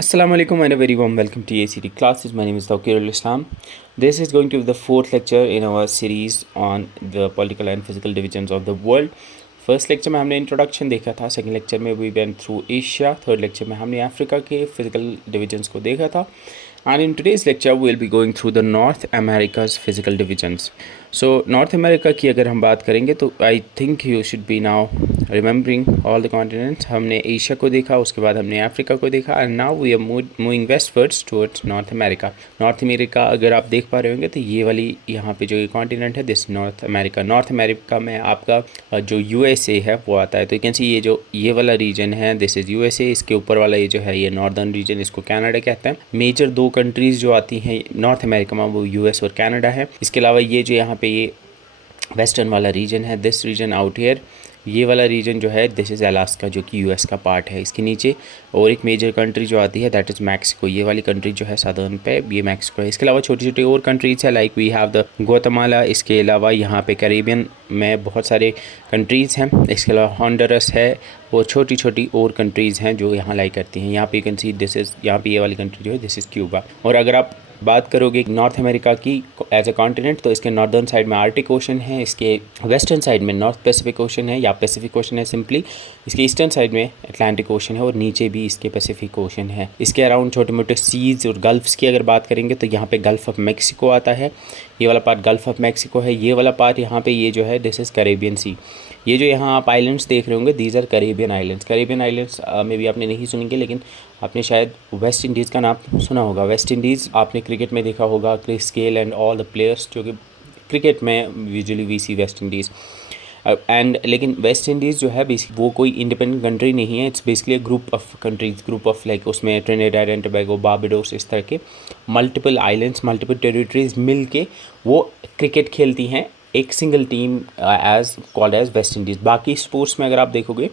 Assalamu alaikum and a very warm welcome to ACT classes. My name is Tawqirul Islam. This is going to be the fourth lecture in our series on the political and physical divisions of the world. First lecture में हमने introduction देखा था, second lecture में we went through Asia, third lecture में हमने Africa के physical divisions को देखा था. And in today's lecture we will be going through the North America's physical divisions. So North America की अगर हम बात करेंगे तो I think you should be now remembering all the continents. हमने एशिया को देखा, उसके बाद हमने अफ्रीका को देखा and now we are moving westwards towards North America. North America अगर आप देख पा रहे होंगे तो ये वाली यहाँ पे जो ये कॉन्टिनेंट है this north America. North America में आपका जो USA है वो आता है. तो यू कैन सी ये वाला रीजन है दिस इज़ USA. इसके ऊपर वाला ये जो है ये नॉर्दर्न रीजन, इसको कनाडा कहते हैं. मेजर दो कंट्रीज़ जो आती हैं नॉर्थ अमेरिका में वो US और कनाडा है. इसके अलावा ये जो यहाँ पे ये वेस्टर्न वाला रीजन है दिस रीजन आउट हियर, ये वाला रीजन जो है दिस इज़ अलास्का जो कि US का पार्ट है. इसके नीचे और एक मेजर कंट्री जो आती है दैट इज़ मैक्सिको. ये वाली कंट्री जो है सदर्न पे ये मैक्सिको है. इसके अलावा छोटी छोटी और कंट्रीज़ है like we have the Guatemala. इसके अलावा यहाँ पे कैरेबियन में बहुत सारे कंट्रीज़ हैं. इसके अलावा हॉन्डुरस है और छोटी छोटी और कंट्रीज़ हैं जो यहाँ लाई करती हैं. यहाँ पे you can see this is यहाँ पे ये वाली कंट्री जो है दिस इज़ क्यूबा. और अगर आप बात करोगे नॉर्थ अमेरिका की एज अ कॉन्टिनेंट तो इसके नॉर्दर्न साइड में आर्टिक ओशन है, इसके वेस्टर्न साइड में नॉर्थ पैसिफिक ओशन है या पैसिफिक ओशन है सिंपली. इसके ईस्टर्न साइड में अटलांटिक ओशन है और नीचे भी इसके पैसिफिक ओशन है. इसके अराउंड छोटे मोटे सीज और गल्फ्स की अगर बात करेंगे तो यहाँ पे गल्फ़ ऑफ मैक्सिको आता है. ये वाला पार्ट गल्फ़ ऑफ मैक्सिको है. ये वाला पार्ट यहाँ पे ये जो है दिस इज़ कैरेबियन सी. ये जो यहाँ आप आइलैंड्स देख रहे होंगे these are Caribbean islands. Caribbean islands में भी आपने नहीं सुनेंगे लेकिन आपने शायद वेस्ट इंडीज़ का नाम सुना होगा. वेस्ट इंडीज़ आपने क्रिकेट में देखा होगा, Chris Gayle and all the players जो कि क्रिकेट में usually we see West Indies and. लेकिन वेस्ट इंडीज़ जो है वो कोई इंडिपेंडेंट कंट्री नहीं है. It's basically a group of countries, group of like उसमें ट्रिनिडाड एंड टोबैगो, बारबाडोस, इस तरह के मल्टीपल आइलैंड्स, मल्टीपल टेरिटरीज मिल के वो क्रिकेट खेलती हैं एक single team as called as West Indies. बाकी स्पोर्ट्स में अगर आप देखोगे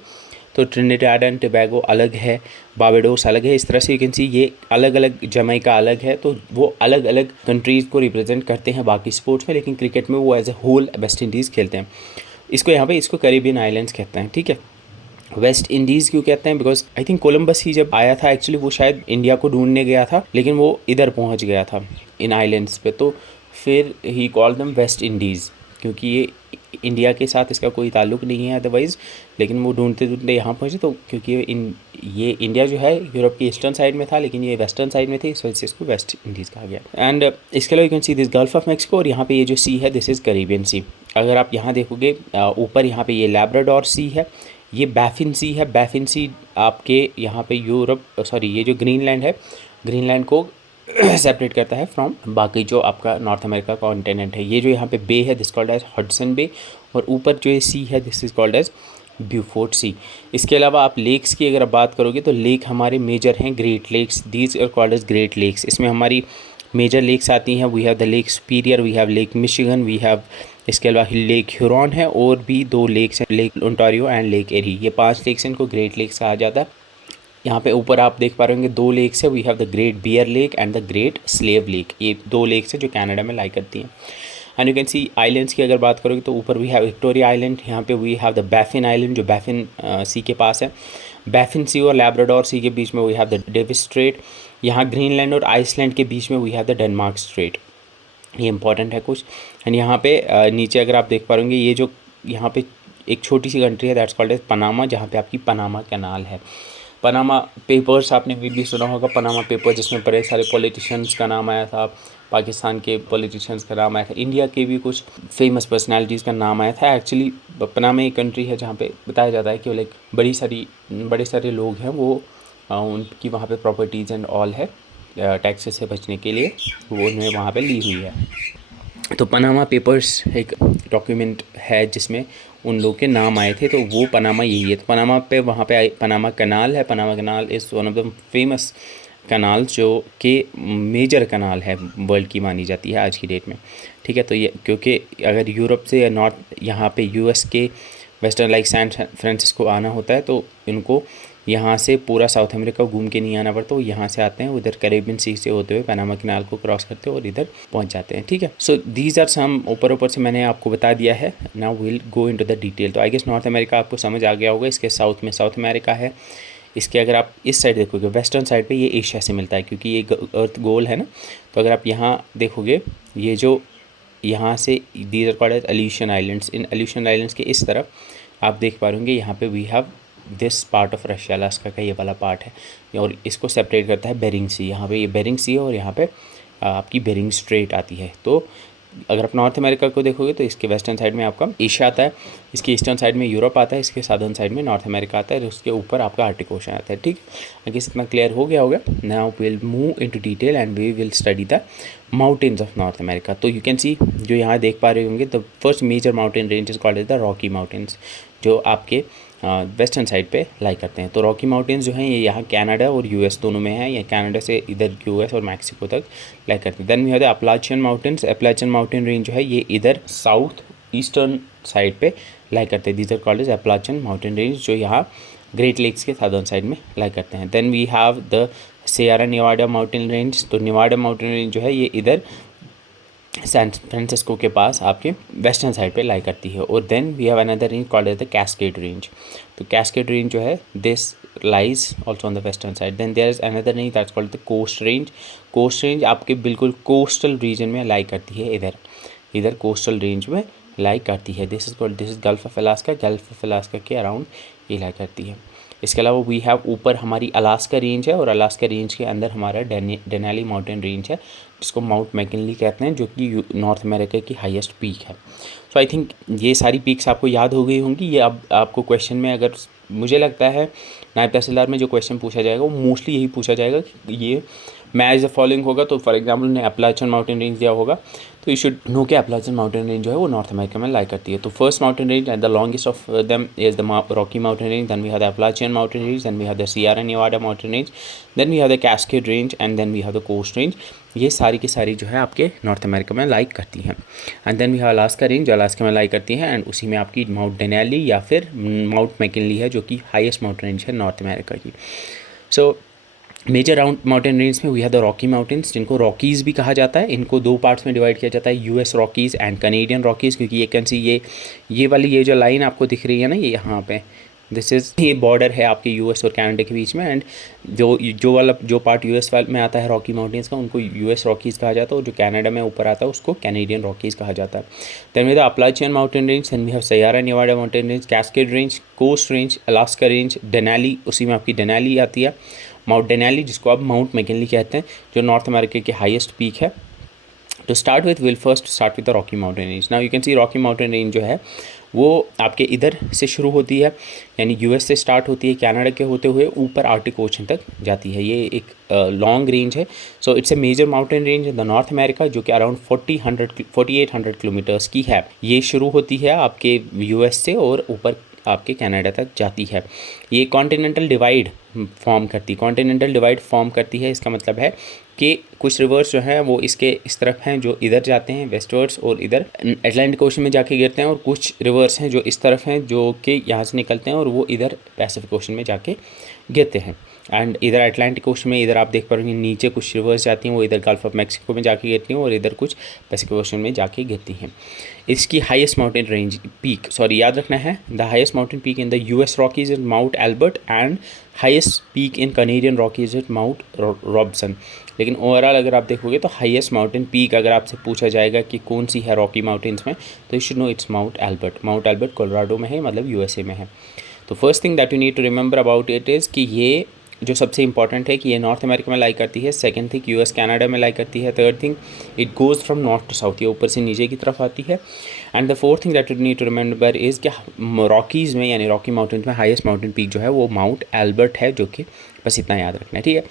तो ट्रिनिडाड एंड टोबैगो अलग है, बारबाडोस अलग है. इस तरह से यू कैन सी ये अलग अलग, जमैका अलग है. तो वो अलग अलग कंट्रीज़ को रिप्रेजेंट करते हैं बाकी स्पोर्ट्स में, लेकिन क्रिकेट में वो as a whole West Indies खेलते हैं. इसको यहाँ पे इसको कैरेबियन आइलैंड्स कहते हैं. ठीक है, वेस्ट इंडीज़ क्यों कहते हैं? बिकॉज आई थिंक कोलंबस ही जब आया था एक्चुअली वो शायद इंडिया को ढूंढने गया था लेकिन वो इधर पहुँच गया था इन आइलैंड्स पे, तो फिर he called them West Indies क्योंकि ये इंडिया के साथ इसका कोई ताल्लुक नहीं है अदरवाइज़. लेकिन वो ढूंढते ढूंढते यहाँ पहुँचे तो क्योंकि ये इंडिया जो है यूरोप की ईस्टर्न साइड में था लेकिन ये वेस्टर्न साइड में थे, इस वजह से इसको वेस्ट इंडीज़ कहा गया. एंड इसके अलावा you can see this gulf of Mexico और यहाँ पे ये जो सी है दिस इज़ कैरेबियन सी. अगर आप यहाँ देखोगे ऊपर यहाँ पे ये लैब्राडोर सी है, ये बैफिन सी है. बैफिन सी आपके यहाँ पे ये जो ग्रीनलैंड है, ग्रीनलैंड को सेपरेट करता है फ्रॉम बाकी जो आपका नॉर्थ अमेरिका कॉन्टिनेंट है. ये जो यहाँ पे बे है this called as Hudson Bay और ऊपर जो ये सी है this is called as Beaufort Sea. इसके अलावा आप लेक्स की अगर बात करोगे तो लेक हमारे मेजर हैं Great Lakes. These are called as Great Lakes. इसमें हमारी मेजर लेक्स आती हैं. We have the Lake Superior, we have Lake Michigan, we have इसके अलावा लेक ह्यूरॉन है और भी दो लेक्स हैं, लेक ओंटारियो एंड लेक एरी. ये 5 लेक्स हैं, इनको ग्रेट लेक्स कहा जाता है. यहाँ पे ऊपर आप देख पा रहे होंगे 2 लेक्स है. We have the Great Bear Lake and the Great Slave Lake. ये 2 लेक्स है जो कनाडा में लाई करती हैं. And you can C islands की अगर बात करोगे तो ऊपर वी हैव विक्टोरिया आइलैंड. यहाँ पे we have the Baffin island जो बैफिन सी के पास है. बैफिन सी और लैब्राडोर सी के बीच में we have the Davis strait. यहाँ ग्रीनलैंड और आइसलैंड के बीच में we have the Denmark strait. ये इंपॉर्टेंट है कुछ. एंड यहाँ पे नीचे अगर आप देख पा रहे ये जो यहाँ पे एक छोटी सी कंट्री है दैट्स कॉल्ड एज पनामा, जहाँ पे आपकी पनामा कैनाल है. पनामा पेपर्स आपने भी सुना होगा, पनामा पेपर जिसमें बड़े सारे पॉलिटिशियंस का नाम आया था, पाकिस्तान के पॉलिटिशियंस का नाम आया था, इंडिया के भी कुछ फेमस पर्सनालिटीज़ का नाम आया था. एक्चुअली पनामा एक कंट्री है जहाँ पे बताया जाता है कि लाइक बड़े सारे लोग हैं वो उनकी वहाँ पे प्रॉपर्टीज़ एंड ऑल है टैक्सेस से बचने के लिए वो उन्होंने वहाँ पे ली हुई है. तो पनामा पेपर्स एक डॉक्यूमेंट है जिसमें उन लोग के नाम आए थे, तो वो पनामा यही है. तो पनामा पे वहाँ पे पनामा कैनाल है. Panama canal is one of the famous canal जो कि मेजर कैनाल है वर्ल्ड की मानी जाती है आज की डेट में. ठीक है, तो ये क्योंकि अगर यूरोप से नॉर्थ यहाँ पे US के वेस्टर्न लाइक सैन फ्रांसिस्को आना होता है तो इनको यहाँ से पूरा साउथ अमेरिका घूम के नहीं आना पड़ता. वो यहाँ से आते हैं, उधर कैरेबियन सी से होते हुए पनामा कैनाल को क्रॉस करते हैं और इधर पहुँच जाते हैं. ठीक है, सो दीज आर सम ऊपर से मैंने आपको बता दिया है. Now will go into the detail. तो आई गेस नॉर्थ अमेरिका आपको समझ आ गया होगा. इसके साउथ में साउथ अमेरिका है, इसके अगर आप इस साइड देखोगे वेस्टर्न साइड पे ये एशिया से मिलता है, क्योंकि ये अर्थ गोल है ना। तो अगर आप यहाँ देखोगे, ये जो यहाँ से these are called as Aleutian islands, in Aleutian islands के इस तरफ आप देख पा रहे होंगे, यहाँ पे we have this part of Russia, Alaska का ये वाला पार्ट है, और इसको सेपरेट करता है बेरिंग सी। यहाँ पे ये बेरिंग सी है और यहाँ पे आपकी बेरिंग स्ट्रेट आती है। तो अगर आप नॉर्थ अमेरिका को देखोगे तो इसके वेस्टर्न साइड में आपका एशिया आता है, इसके ईस्टर्न साइड में यूरोप आता है, इसके साउदर्न साइड में नॉर्थ अमेरिका आता है, और उसके ऊपर आपका आर्टिक ओशन आता है। ठीक, अगर इतना क्लियर हो गया होगा, now will move into detail and we will study the mountains of north America. तो यू कैन सी, जो यहाँ देख पा रहे होंगे, the first major mountain range is called as the Rocky mountains, जो आपके वेस्टर्न साइड पे लाई करते हैं। तो रॉकी माउंटेन्स जो हैं ये यहाँ कनाडा और यूएस दोनों में है, या कनाडा से इधर यूएस और मैक्सिको तक लाई करते हैं। Then we have the Appalachian mountains, Appalachian mountain range जो है ये इधर साउथ ईस्टर्न साइड पे लाई करते हैं। These are called as Appalachian mountain range, जो यहाँ ग्रेट लेक्स के साउदर्न साइड में लाई करते हैं। Then we have the Sierra Nevada mountain range, तो नेवाडा माउंटेन रेंज जो है ये इधर सैन फ्रांसिस्को के पास आपके वेस्टर्न साइड पे लाई करती है। और then we have another range called as the Cascade Range, तो कैस्केड रेंज जो है this lies also on the western side. Then there is another range that's called the coast Range. Coast Range आपके बिल्कुल coastal region में lie करती है, इधर coastal range में लाई करती है। This is Gulf of Alaska, gulf of Alaska के अराउंड ये लाई करती है। इसके अलावा वी हैव ऊपर हमारी अलास्का रेंज है, और अलास्का रेंज के अंदर हमारा डेनाली माउंटेन रेंज है, जिसको माउंट मैकिनली कहते हैं, जो कि नॉर्थ अमेरिका की हाईएस्ट पीक है। सो आई थिंक ये सारी पीक्स आपको याद हो गई होंगी। ये अब आपको क्वेश्चन में, अगर मुझे लगता है नायब तहसीलदार में जो क्वेश्चन पूछा जाएगा वो मोस्टली यही पूछा जाएगा कि ये मैच द फॉलोइंग होगा। तो फॉर एग्जांपल ने अपलाचियन माउंटेन रेंज दिया होगा, तो यू शुड नो कि अपलाचियन माउंटेन रेंज जो है वो नॉर्थ अमेरिका में लाई करती है। तो first mountain range and the longest of them is the Rocky mountain range, then we have the Appalachian mountain range, then we have the Sierra Nevada mountain range, then we have the Cascade range, and then we have the coast range. ये सारी की सारी जो है आपके North America में lie करती हैं। And then we have Alaska Range, जो अलास्का में लाई करती है, एंड उसी में आपकी माउंट डेनाली या फिर माउंट मैकिनली है, जो कि हाईएस्ट माउंटेन रेंज है नॉर्थ अमेरिका की। सो मेजर माउंटेन रेंज में we have the Rocky Mountains, जिनको रॉकीज़ भी कहा जाता है। इनको दो पार्ट्स में डिवाइड किया जाता है, US Rockies and Canadian Rockies, क्योंकि ये कैन सी ये वाली ये जो लाइन आपको दिख रही है ना, ये यहाँ पे दिस इज़ ये बॉर्डर है आपके यूएस और कनाडा के बीच में। एंड जो पार्ट यूएस में आता है रॉकी माउंटेन्स का, उनको यूएस रॉकीज़ कहा जाता है, और जो कनाडा में ऊपर आता है उसको कैनेडियन रॉकीज़ कहा जाता है। Then we the Appalachian mountain range, then we have Sierra Nevada mountain range, Cascade range, coast range, Alaska range, Denali, उसी में आपकी डेनाली आती है, माउंट डेनाली, जिसको आप माउंट मैकिनली कहते हैं, जो नॉर्थ अमेरिका की हाईएस्ट पीक है। तो start with will first start with the Rocky mountain range. Now you can C Rocky mountain range जो है वो आपके इधर से शुरू होती है, यानी यूएस से स्टार्ट होती है, कनाडा के होते हुए ऊपर आर्टिक ओशन तक जाती है। ये एक लॉन्ग रेंज है। So it's a major mountain range in the North America, जो कि अराउंड 4800 किलोमीटर्स की है। ये शुरू होती है आपके यूएस से और ऊपर आपके कनाडा तक जाती है। ये कॉन्टिनेंटल डिवाइड फॉर्म करती है। इसका मतलब है कि कुछ रिवर्स जो हैं वो इसके इस तरफ हैं, जो इधर जाते हैं वेस्टवर्ड्स और इधर अटलांटिक ओशन में जाके गिरते हैं, और कुछ रिवर्स हैं जो इस तरफ हैं, जो कि यहाँ से निकलते हैं और वो इधर पैसिफिक ओशन में जाके गिरते हैं। एंड इधर अटलांटिक ओशन में इधर आप देख पा रहे हैं नीचे कुछ रिवर्स जाती हैं, वो इधर गल्फ ऑफ मैक्सिको में जाके गिरती हैं, और इधर कुछ पैसिफिक ओशन में जाके गिरती हैं। इसकी हाईएस्ट माउंटेन रेंज पीक, याद रखना है, the highest mountain peak in the US Rockies is Mount Elbert, and highest peak in Canadian Rockies is mount Robson. लेकिन ओवरऑल अगर आप देखोगे तो हाईएस्ट माउंटेन पीक अगर आपसे पूछा जाएगा कि कौन सी है रॉकी माउंटेन्स में, तो you should know it's Mount Elbert Colorado में है, मतलब यूएसए में है। तो first thing that you need to remember about it is कि ये जो सबसे इंपॉर्टेंट है कि ये नॉर्थ अमेरिका में लाई करती है। सेकंड थिंग यूएस कनाडा में लाई करती है। Third thing it goes from north to south, ये ऊपर से नीचे की तरफ आती है। And the fourth thing that you need to remember is कि रॉकीज़ में यानी रॉकी माउंटेन्स में हाईएस्ट माउंटेन पीक जो है वो माउंट एल्बर्ट है, जो कि बस इतना याद रखना है, ठीक है।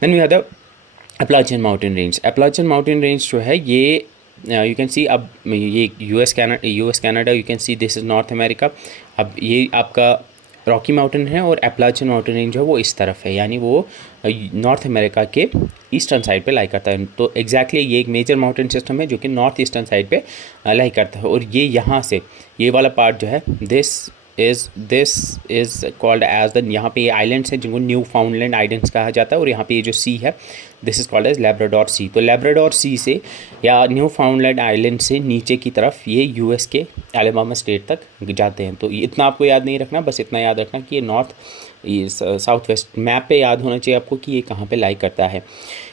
Then we have the Appalachian mountain range जो है ये यू कैन सी, अब ये US Canada you can see this is North America. अब ये आपका रॉकी माउंटेन है और अपलाचियन माउंटेन रेंज जो है वो इस तरफ है, यानी वो नॉर्थ अमेरिका के ईस्टर्न साइड पे लाई करता है। तो एग्जैक्टली ये एक मेजर माउंटेन सिस्टम है जो कि नॉर्थ ईस्टर्न साइड पे लाई करता है। और ये यहाँ से ये वाला पार्ट जो है this is called as the, यहाँ पे ये आइलैंड्स हैं जिनको न्यू फाउंडलैंड आइलैंड्स कहा जाता है, और यहाँ पे ये जो सी है this is called as Labrador Sea. तो लैब्राडोर सी से या न्यू फाउंडलैंड आइलैंड से नीचे की तरफ ये यूएस के अलाबामा स्टेट तक जाते हैं। तो इतना आपको याद नहीं रखना, बस इतना याद रखना कि ये नॉर्थ ये साउथ वेस्ट मैप पे याद होना चाहिए आपको कि ये कहाँ पे लाई करता है।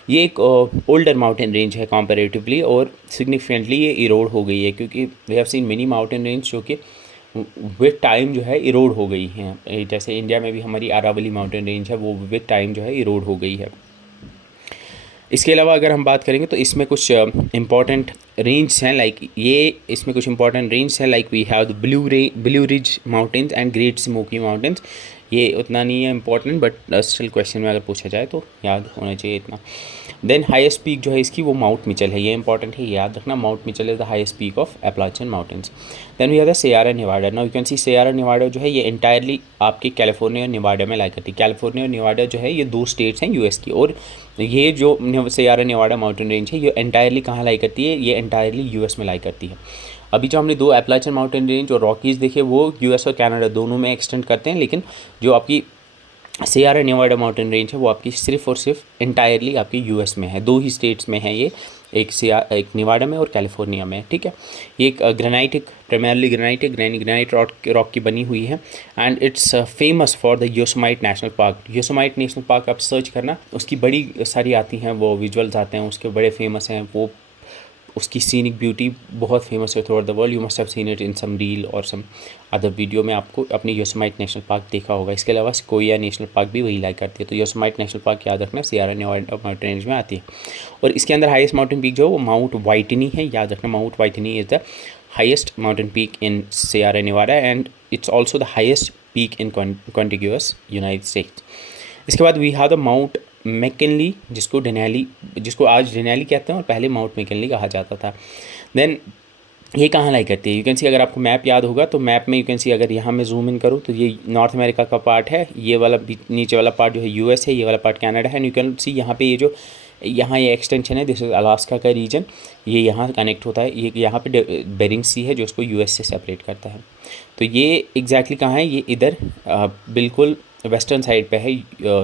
ये एक ओल्डर माउंटेन रेंज है कंपैरेटिवली, और सिग्निफिकेंटली ये इरोड हो गई है, क्योंकि we have seen many mountain range जो कि विद टाइम जो है इरोड हो गई हैं। जैसे इंडिया में भी हमारी अरावली माउंटेन रेंज है, वो विद टाइम जो है इरोड हो गई है। इसके अलावा अगर हम बात करेंगे तो इसमें कुछ इंपॉर्टेंट रेंज हैं, लाइक ये इसमें कुछ इंपॉर्टेंट रेंज हैं, like we have the Blue Ridge Mountains and Great Smoky Mountains. ये उतना नहीं है इंपॉर्टेंट, बट स्टिल क्वेश्चन में अगर पूछा जाए तो याद होना चाहिए इतना। देन हाईएस्ट पीक जो है इसकी वो माउंट मिचेल है, ये इंपॉर्टेंट है, याद रखना। Mount Mitchell is the highest peak of Appalachian Mountains. Then we have the Sierra Nevada. Now you can see Sierra Nevada जो है ये इंटायरली आपके कैलिफोर्निया और नेवाडा में लाई करती है। कैलिफोर्निया और नेवाडा जो है ये 2 स्टेट्स हैं यूएस की, और ये जो सियरा नेवाडा माउंटेन रेंज है ये एंटायरली कहाँ लाई करती है, ये एंटायरली यूएस में लाई करती है। अभी जो हमने 2 एपलाचियन माउंटेन रेंज और रॉकीज़ देखे वो यूएस और कनाडा दोनों में एक्सटेंड करते हैं, लेकिन जो आपकी सियरा नेवाडा माउंटेन रेंज है वो आपकी सिर्फ और सिर्फ एंटायरली आपकी यूएस में है। 2 ही स्टेट्स में है ये, एक नेवाडा में और कैलिफोर्निया में, ठीक है। ये एक ग्रेनाइटिक, प्राइमरली ग्रेनाइट रॉक की बनी हुई है, and it's famous for the Yosemite national park. Yosemite national park आप सर्च करना, उसकी बड़ी सारी आती हैं, वो विजुअल्स आते हैं उसके, बड़े फेमस हैं वो। उसकी सीनिक ब्यूटी बहुत फेमस है throughout the world. You must have seen it in some reel और सम अदर वीडियो में आपको अपनी योसेमाइट नेशनल पार्क देखा होगा। इसके अलावा सिकोया नेशनल पार्क भी वही लाई करती है। तो योसेमाइट नेशनल पार्क याद रखना सियरा नेवाडा माउंटेन रेंज में आती है। और इसके अंदर हाईएस्ट माउंटेन पीक जो है वो माउंट वाइटनी है, याद रखना। Mount Whitney is the highest mountain peak in Sierra Nevada, and it's also the highest peak in contiguous United States. इसके बाद we have the Mount McKinley, जिसको आज डेनाली कहते हैं और पहले माउंट मैकिनली कहा जाता था। देन ये कहाँ लाई करती है, यू कैन सी, अगर आपको मैप याद होगा तो मैप में यू कैन सी, अगर यहाँ मैं जूम इन करूँ तो ये नॉर्थ अमेरिका का पार्ट है, ये वाला नीचे वाला पार्ट जो है यूएस है, ये वाला पार्ट कनाडा है। यू कैन सी यहाँ पे ये जो यहाँ ये एक्सटेंशन है, दिस इज अलास्का का रीजन, ये यहाँ कनेक्ट होता है। ये यहाँ पे बेरिंग सी है जो उसको यूएस से सेपरेट करता है। तो ये एग्जैक्टली कहाँ है, ये इधर बिल्कुल वेस्टर्न साइड पे है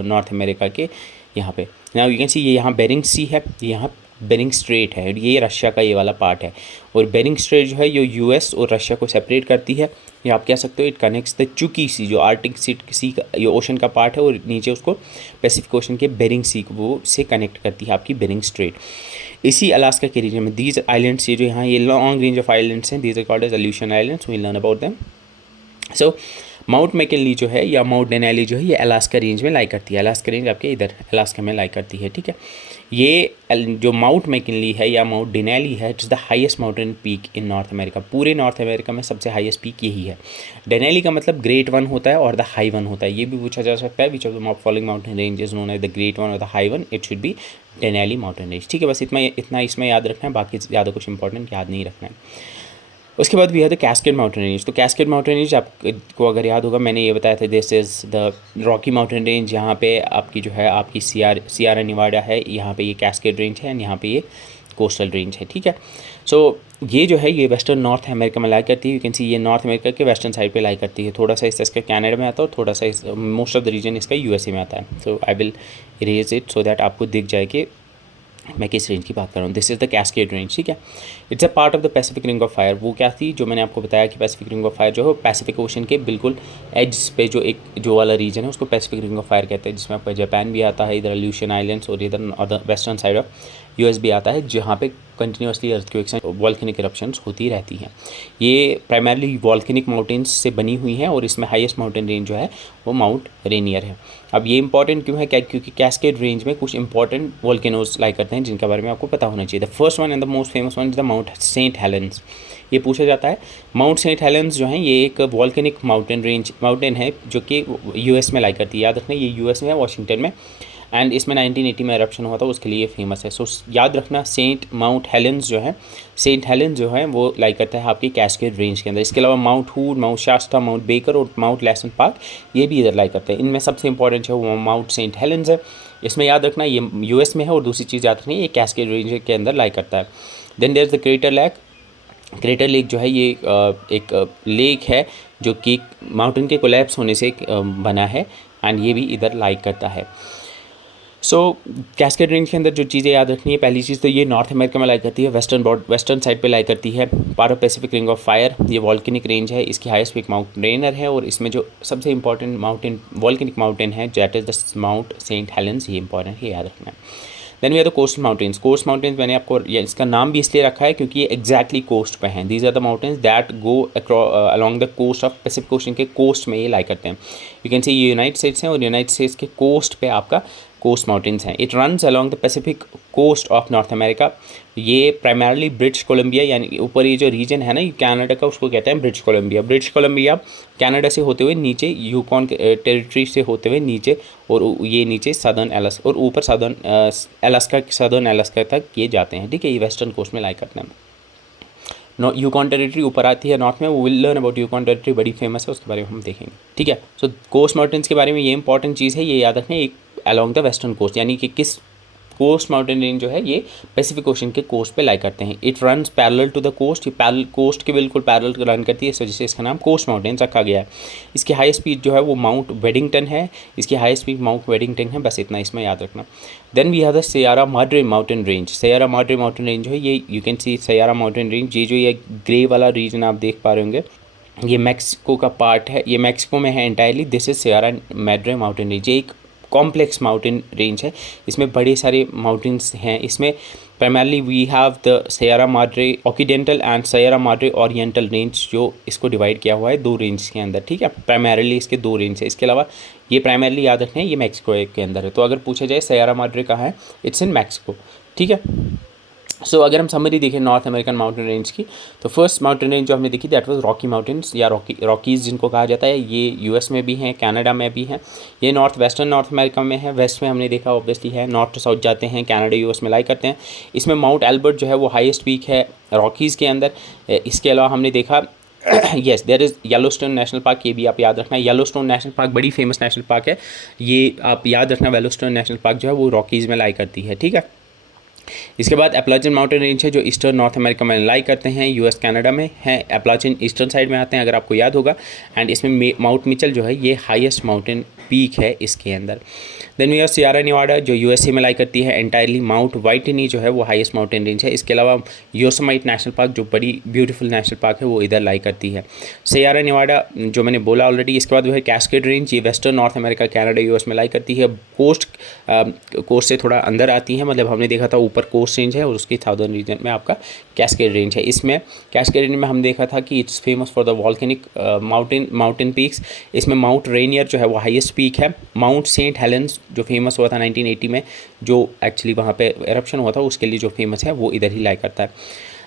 नॉर्थ अमेरिका के यहाँ पे। नाउ यू कैन सी ये यहाँ बेरिंग सी है, यहाँ बेरिंग स्ट्रेट है, ये रशिया का ये वाला पार्ट है। और बेरिंग स्ट्रेट जो है ये यूएस और रशिया को सेपरेट करती है, या आप कह सकते हो इट कनेक्ट्स द चुकी सी, जो आर्टिक सी का ये ओशन का पार्ट है, और नीचे उसको पैसिफिक ओशन के बेरिंग सी वो से कनेक्ट करती है आपकी बेरिंग स्ट्रेट। इसी अलास्का के रीजन में दीज आइलैंड्स, ये जो यहाँ ये लॉन्ग रेंज ऑफ आइलैंड्स हैं, these are called as Aleutian Islands, we learn about them. So Mount McKinley जो है या माउंट डेनाली जो है ये अलास्का रेंज में लाई करती है। अलास्का रेंज आपके इधर अलास्का में लाई करती है, ठीक है। ये जो माउंट मैकिनली है या माउंट डेनाली है, it's the highest mountain peak in North America. पूरे नॉर्थ अमेरिका में सबसे हाईएस्ट पीक यही है। डेनाली का मतलब ग्रेट वन होता है और द हाई वन होता है। ये भी पूछा जा सकता है, which of the following mountain range is known as the great one और the high one, it should be Denali mountain range, ठीक है। बस इतना इसमें याद रखना है, बाकी ज़्यादा कुछ इंपॉर्टेंट याद नहीं रखना है। उसके बाद भी है द कैस्केड माउंटेन रेंज। तो कैस्केड माउंटेन रेंज आपको अगर याद होगा, मैंने ये बताया था, this is the Rocky mountain range. यहाँ पे आपकी जो है आपकी सियरा नेवाडा है, यहाँ पे ये कैस्केड रेंज है, एंड यहाँ पे ये कोस्टल रेंज है, ठीक है। सो ये जो है ये वेस्टर्न नॉर्थ अमेरिका में लाई करती है। यू कैन सी ये नॉर्थ अमेरिका के वेस्टर्न साइड पे लाई करती है। थोड़ा सा इसका कनाडा में आता है और थोड़ा सा मोस्ट ऑफ द रीजन इसका यूएसए में आता है। So I will erase it so that आपको दिख जाए कि मैं किस रेंज की बात कर रहा हूँ। This is the Cascade range, ठीक है। It's a part of the Pacific ring of fire. वो क्या थी जो मैंने आपको बताया कि पैसिफिक रिंग ऑफ फायर जो है पैसिफिक ओशन के बिल्कुल एज पे जो वाला रीजन है उसको पैसिफिक रिंग ऑफ फायर कहते हैं, जिसमें आपका जापान भी आता है, इधर अल्यूशन आइलैंड्स, और इधर other western side of US भी आता है, जहाँ पे continuously earthquakes and volcanic eruptions होती रहती हैं। ये प्राइमरली वॉल्केनिक माउंटेन्स से बनी हुई हैं, और इसमें हाईएस्ट माउंटेन रेंज जो है वो माउंट रेनियर है। अब ये इंपॉर्टेंट क्यों है, क्या, क्योंकि कैस्केड रेंज में कुछ इंपॉर्टेंट वॉल्केनोज लाई करते हैं जिनके बारे में आपको पता होना चाहिए। The first one and the most famous one is the Mount Saint Helens. ये पूछा जाता है, माउंट सेंट हेलेंस जो है ये एक वॉल्केनिक माउंटेन है जो कि यूएस में लाई करती है। याद रखना ये यूएस में है, वाशिंगटन में, एंड इसमें 1980 में एरप्शन हुआ था, उसके लिए फेमस है। सो याद रखना माउंट हेलेंस जो है वो लाई करता है आपकी कैस्केड रेंज के अंदर। इसके अलावा Mount Hood, Mount Shasta, Mount Baker और माउंट लेसन पार्क ये भी इधर लाई करते हैं। इनमें सबसे इंपॉर्टेंट जो है वो माउंट सेंट हेलेंस है। इसमें याद रखना ये यूएस में है, और दूसरी चीज़ याद रखनी ये कैस्केड रेंज के अंदर लाई करता है। Then there is the Crater Lake जो है ये एक लेक है जो कि माउंटेन के कोलैप्स होने से बना है, एंड ये भी इधर लाई करता है। सो कैस्केड रेंज के अंदर जो चीज़ें याद रखनी है, पहली चीज़ तो ये नॉर्थ अमेरिका में लाई करती है, वेस्टर्न साइड पे लाई करती है। पारो पैसिफिक रिंग ऑफ फायर, ये वॉल्केनिक रेंज है, इसकी हाईएस्ट पीक माउंट रेनर है, और इसमें जो सबसे इंपॉर्टेंट माउंटेन वॉल्केनिक माउंटेन है that is the Mount Saint Helens, ये इंपॉर्टेंट है, याद रखना है। Then we are the Coast Mountains. Coast Mountains मैंने आपको इसका नाम भी इसलिए रखा है क्योंकि ये एग्जैक्टली कोस्ट पे हैं। These are the mountains that go along the coast of Pacific Ocean के कोस्ट में ये लाई करते हैं। यू कैन सी ये यूनाइटेड स्टेट्स हैं और यूनाइटेड स्टेट्स के कोस्ट पे आपका कोस्ट माउंटेन्स हैं। It runs along the Pacific coast of north America. ये प्राइमरली ब्रिटिश कोलंबिया, यानी ऊपर ये जो रीजन है ना ये कनाडा का, उसको कहते हैं British Columbia. British Columbia Canada से होते हुए नीचे यूकॉन टेरिटरी से होते हुए नीचे, और ये नीचे सदर्न अलास्का और ऊपर सदर्न अलास्का तक ये जाते हैं। ठीक है, ये वेस्टर्न कोस्ट में लाई करते हैं। यूकॉन टेरिटरी ऊपर आती है नॉर्थ में। वो will learn about Yukon Territory, बड़ी फेमस है, उसके बारे में हम देखेंगे। ठीक है, सो कोस्ट माउंटेन्स के बारे में ये इंपॉर्टेंट चीज़ है, ये याद रखना, एक अलॉन्ग द वेस्टर्न कोस्ट, यानी कि किस कोस्ट माउंटेन रेंज जो है ये पैसिफिक ओशन के कोस्ट पे लाई करते हैं। It runs parallel to the coast, ये कोस्ट के बिल्कुल पैरेलल रन करती है, इस वजह से इसका नाम कोस्ट माउंटेन्स रखा गया है। इसकी हाईएस्ट पीक जो है वो माउंट वेडिंगटन है, इसकी हाईएस्ट पीक माउंट वेडिंगटन है, बस इतना इसमें याद रखना। Then we have the Sierra Madre mountain range. Sierra Madre mountain range जो है ये you can see Sierra mountain range, ये जो ये ग्रे वाला रीजन आप देख पा रहे होंगे, ये मैक्सिको का पार्ट है, ये मैक्सिको में है entirely. This is Sierra Madre mountain range. ये एक कॉम्प्लेक्स माउंटेन रेंज है, इसमें बड़े सारे माउंटेन्स हैं। इसमें primarily we have the Sierra Madre Occidental and Sierra Madre Oriental range, जो इसको डिवाइड किया हुआ है दो रेंज के अंदर। ठीक है, प्राइमरली इसके दो रेंज है। इसके अलावा ये प्राइमरली याद रखना है ये मैक्सिको के अंदर है। तो अगर पूछा जाए सियरा माड्रे कहाँ है, इट्स इन मैक्सिको। ठीक है, सो अगर हम समरी देखें नॉर्थ अमेरिकन माउंटेन रेंज की, तो फर्स्ट माउंटेन रेंज जो हमने देखी दैट वाज रॉकी माउंटेन्स या रॉकीज़ जिनको कहा जाता है। ये यूएस में भी हैं, कनाडा में भी हैं। ये वेस्टर्न नॉर्थ अमेरिका में है। वेस्ट में हमने देखा ऑब्वियसली है, नॉर्थ टू साउथ जाते हैं, कनाडा यूएस में लाई करते हैं। इसमें माउंट एल्बर्ट जो है वो हाईएस्ट पीक है रॉकीज़ के अंदर। इसके अलावा हमने देखा yes there is Yellowstone National Park, ये भी आप याद रखना। येलोस्टोन नेशनल पार्क बड़ी फेमस नेशनल पार्क है, ये आप याद रखना। येलोस्टोन नेशनल पार्क जो है वो रॉकीज़ में लाई करती है। ठीक है, इसके बाद एप्लाचिन माउंटेन रेंज है जो ईस्टर्न नॉर्थ अमेरिका में लाई करते हैं, यूएस कनाडा में है। एप्लाचिन ईस्टर्न साइड में आते हैं, अगर आपको याद होगा। एंड इसमें माउंट मिचेल जो है ये हाईएस्ट माउंटेन पीक है इसके अंदर। Then we have Sierra Nevada जो यूएसए में लाई करती है एंटायरली। माउंट व्हाइटनी जो है वो हाईएस्ट माउंटेन रेंज है। इसके अलावा योसेमाइट नेशनल पार्क जो बड़ी ब्यूटीफुल नेशनल पार्क है वो इधर लाई करती है, सियरा नेवाडा जो मैंने बोला ऑलरेडी। इसके बाद वो है कैस्केड रेंज, ये western north America Canada US में लाई करती है। कोस्ट से थोड़ा अंदर आती है, मतलब हमने देखा था ऊपर कोस्ट रेंज है और उसकी साउदर्न रीजन में आपका कैस्केड रेंज है। इसमें कैस्केड रेंज में हम देखा था कि it's famous for the volcanic mountain peaks. इसमें माउंट रेनियर जो है वो हाईएस्ट पीक है। माउंट सेंट हेलेंस जो फेमस हुआ था 1980 में, जो एक्चुअली वहाँ पे एरप्शन हुआ था, उसके लिए जो फेमस है वो इधर ही लाई करता है।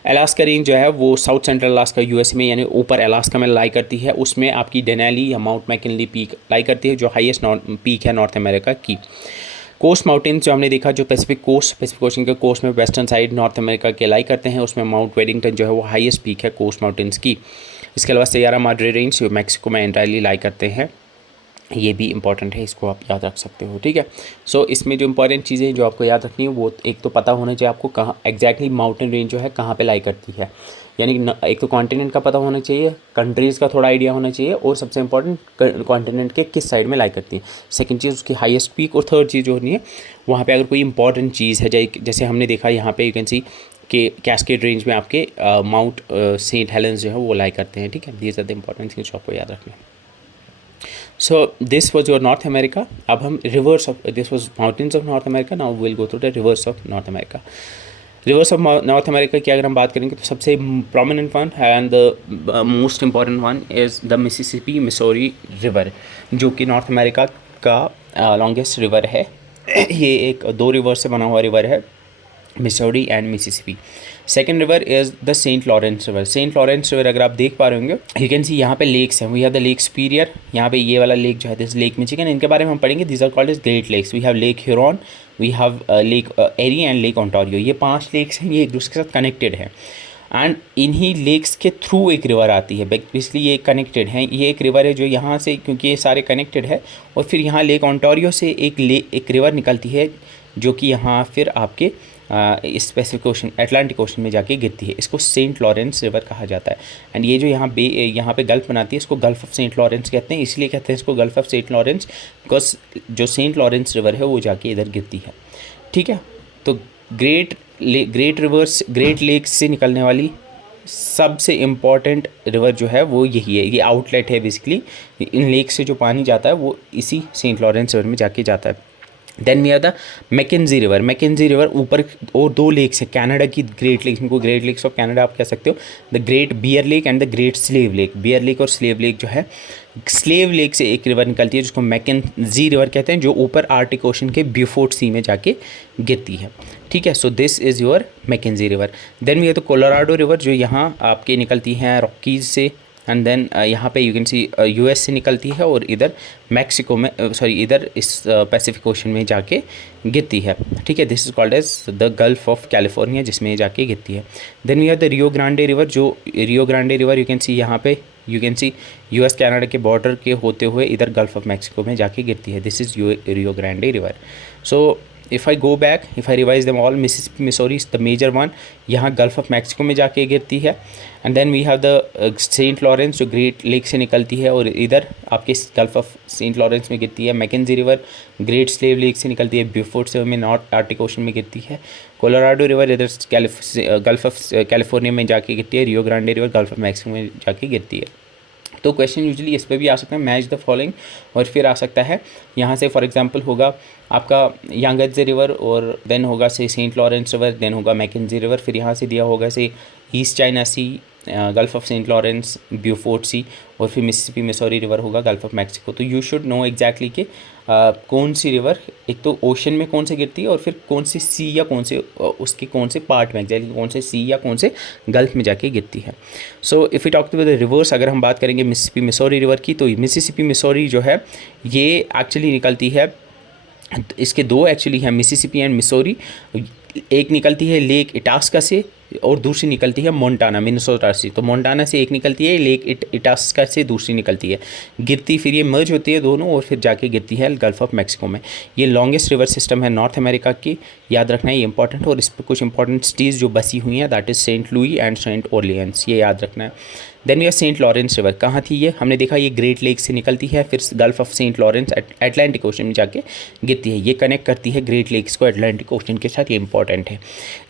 अलास्का रेंज जो है वो साउथ सेंट्रल अलास्का यूएस में, यानी ऊपर अलास्का में लाई करती है। उसमें आपकी डेनाली या माउंट मैकिनली पीक लाई करती है जो हाईएस्ट पीक है नॉर्थ अमेरिका की। कोस्ट माउंटेन्स जो हमने देखा जो पैसिफिक ओशन के कोस्ट में वेस्टर्न साइड नॉर्थ अमेरिका के लाई करते हैं, उसमें माउंट वेडिंगटन जो है वो हाईएस्ट पीक है कोस्ट माउंटेन्स की। इसके अलावा सियरा माड्रे रेंज जो मैक्सिको में एंटायरली लाई करते हैं, ये भी इंपॉर्टेंट है, इसको आप याद रख सकते हो। ठीक है, सो इसमें जो इंपॉर्टेंट चीज़ें जो आपको याद रखनी है वो एक तो पता होना चाहिए आपको कहाँ एग्जैक्टली माउंटेन रेंज जो है कहाँ पे लाई करती है, यानी एक तो कॉन्टिनेंट का पता होना चाहिए, कंट्रीज़ का थोड़ा आइडिया होना चाहिए, और सबसे इंपॉर्टेंट कॉन्टिनेंट के किस साइड में लाई करती है। सेकंड चीज़ उसकी हाईएस्ट पीक, और थर्ड चीज़ जो होनी है वहाँ पे अगर कोई इंपॉर्टेंट चीज़ है, जैसे हमने देखा यहाँ पे यू कैन सी कि कैस्केड रेंज में आपके माउंट सेंट हेलेंस जो है वो लाई करते हैं। ठीक है, these are the important things आपको याद रखना है। So this was your North America. अब हम reverse of this was mountains of north America. Now will go through the rivers of north America. Reverse of north America की अगर हम बात करेंगे तो सबसे prominent one and the most important one is the Mississippi Missouri river, जो कि north America का लॉन्गेस्ट रिवर है। ये एक दो रिवर से बना हुआ रिवर है, Missouri and Mississippi. Second river is the Saint Lawrence River. Saint Lawrence River अगर आप देख पा रहे होंगे, यू कैन सी यहाँ पे लेक्स हैं। We have the Lake Superior, यहाँ पे ये वाला लेक जो है दिस लेक मिचिगन, इनके बारे में हम पढ़ेंगे। These are called is Great Lakes. We have Lake Huron, we have Lake Erie and Lake Ontario. ये 5 लेक्स हैं, ये एक दूसरे के साथ कनेक्टेड है एंड इन्हीं लेक्स के थ्रू एक रिवर आती है, इसलिए ये कनेक्टेड हैं। ये एक रिवर है जो यहाँ से, क्योंकि ये सारे कनेक्टेड है, और फिर यहाँ लेक ओंटारियो से एक रिवर निकलती है जो कि यहाँ फिर आपके स्पेसिफिक ओशन अटलांटिक ओशन में जाके गिरती है। इसको सेंट लॉरेंस रिवर कहा जाता है। एंड ये जो यहाँ पे गल्फ बनाती है इसको गल्फ ऑफ सेंट लॉरेंस कहते हैं। इसलिए कहते हैं इसको Gulf of Saint Lawrence because जो सेंट लॉरेंस रिवर है वो जाके इधर गिरती है। ठीक है, तो ग्रेट रिवर्स ग्रेट लेक्स से निकलने वाली सबसे इम्पॉर्टेंट रिवर जो है वो यही है, ये आउटलेट है बेसिकली। इन लेक से जो पानी जाता है वो इसी सेंट लॉरेंस रिवर में जाके जाता है। Then we are the Mackenzie River. Mackenzie River ऊपर और दो लेक्स है कनाडा की, ग्रेट लेक्स, इनको ग्रेट लेक्स ऑफ कनाडा आप कह सकते हो। The Great Bear Lake and the Great Slave Lake. Bear Lake और स्लेव लेक जो है, स्लेव लेक से एक रिवर निकलती है जिसको मैकेंजी रिवर कहते हैं, जो ऊपर आर्टिक ओशन के ब्यूफोर्ट सी में जाके गिरती है। ठीक है, so this is your Mackenzie River. Then we है तो कोलोराडो रिवर जो यहाँ आपके निकलती हैं रॉकीज़ से, एंड देन यहाँ पे यू कैन सी यूएस से निकलती है और इधर मैक्सिको में इधर इस पैसिफिक ओशन में जाके गिरती है। ठीक है, this is called as the gulf of California, जिसमें जाके गिरती है। Then we have the Rio Grande river. जो Rio Grande river you can see यहाँ पे you can see US Canada के बॉर्डर के होते हुए इधर गल्फ ऑफ मैक्सिको में जाके गिरती है। This is Rio Grande river. So if I go back, if I revise them all, Mississippi, Missouri is the major one, यहाँ गल्फ ऑफ मैक्सिको में जाके गिरती है। And then we have the Saint Lawrence जो Great Lake से निकलती है और इधर आपके गल्फ ऑफ सेंट लॉरेंस में गिरती है। Mackenzie river Great Slave Lake से निकलती है, ब्यूफोर्ट से में नॉर्थ आर्टिक ओशन में गिरती है। कोलोराडो रिवर इधर गल्फ ऑफ कैलिफोर्निया में जाके गिरती है। रियो Grande river gulf of Mexico में जाके गिरती है। तो क्वेश्चन यूजुअली इस पर भी आ सकता है, मैच द फॉलोइंग, और फिर आ सकता है यहाँ से फॉर एग्जांपल होगा आपका यांगत्जे रिवर और देन होगा से सेंट लॉरेंस रिवर, देन होगा मैकेंजी रिवर, फिर यहाँ से दिया होगा से East China sea, Gulf of Saint Lawrence, Beaufort Sea, और फिर मिसिसिपी मिसौरी रिवर होगा गल्फ ऑफ मैक्सिको। तो यू शुड नो एग्जैक्टली कि कौन सी रिवर एक तो ओशन में कौन से गिरती है और फिर कौन सी सी या कौन से उसके कौन से पार्ट में एग्जैक्टली कौन से सी या कौन से गल्फ में जाके गिरती है। सो if you talk with the rivers, अगर हम बात करेंगे मिसिसिपी मिसौरी रिवर की, तो मिसिसिपी मिसौरी जो है ये एक्चुअली निकलती है, इसके दो एक्चुअली हैं मिसिसिपी एंड मिसौरी। एक निकलती है लेक इटास्का से और दूसरी निकलती है मोंटाना मिनेसोटा से। तो मोंटाना से एक निकलती है लेक इटास्का से, दूसरी निकलती है गिरती, फिर ये मर्ज होती है दोनों और फिर जाके गिरती है गल्फ ऑफ मैक्सिको में। ये लॉन्गेस्ट रिवर सिस्टम है नॉर्थ अमेरिका की, याद रखना है ये इंपॉर्टेंट। और इस पर कुछ इंपॉर्टेंट सिटीज़ जो बसी हुई हैं, that is Saint Louis and Saint Orleans, ये याद रखना है। Then we are Saint Lawrence River, कहाँ थी ये, हमने देखा ये ग्रेट लेक से निकलती है, फिर Gulf of Saint Lawrence Atlantic ocean में जाके गिरती है। ये कनेक्ट करती है ग्रेट लेक्स को अटलांटिक ओशन के साथ, ये इंपॉर्टेंट है।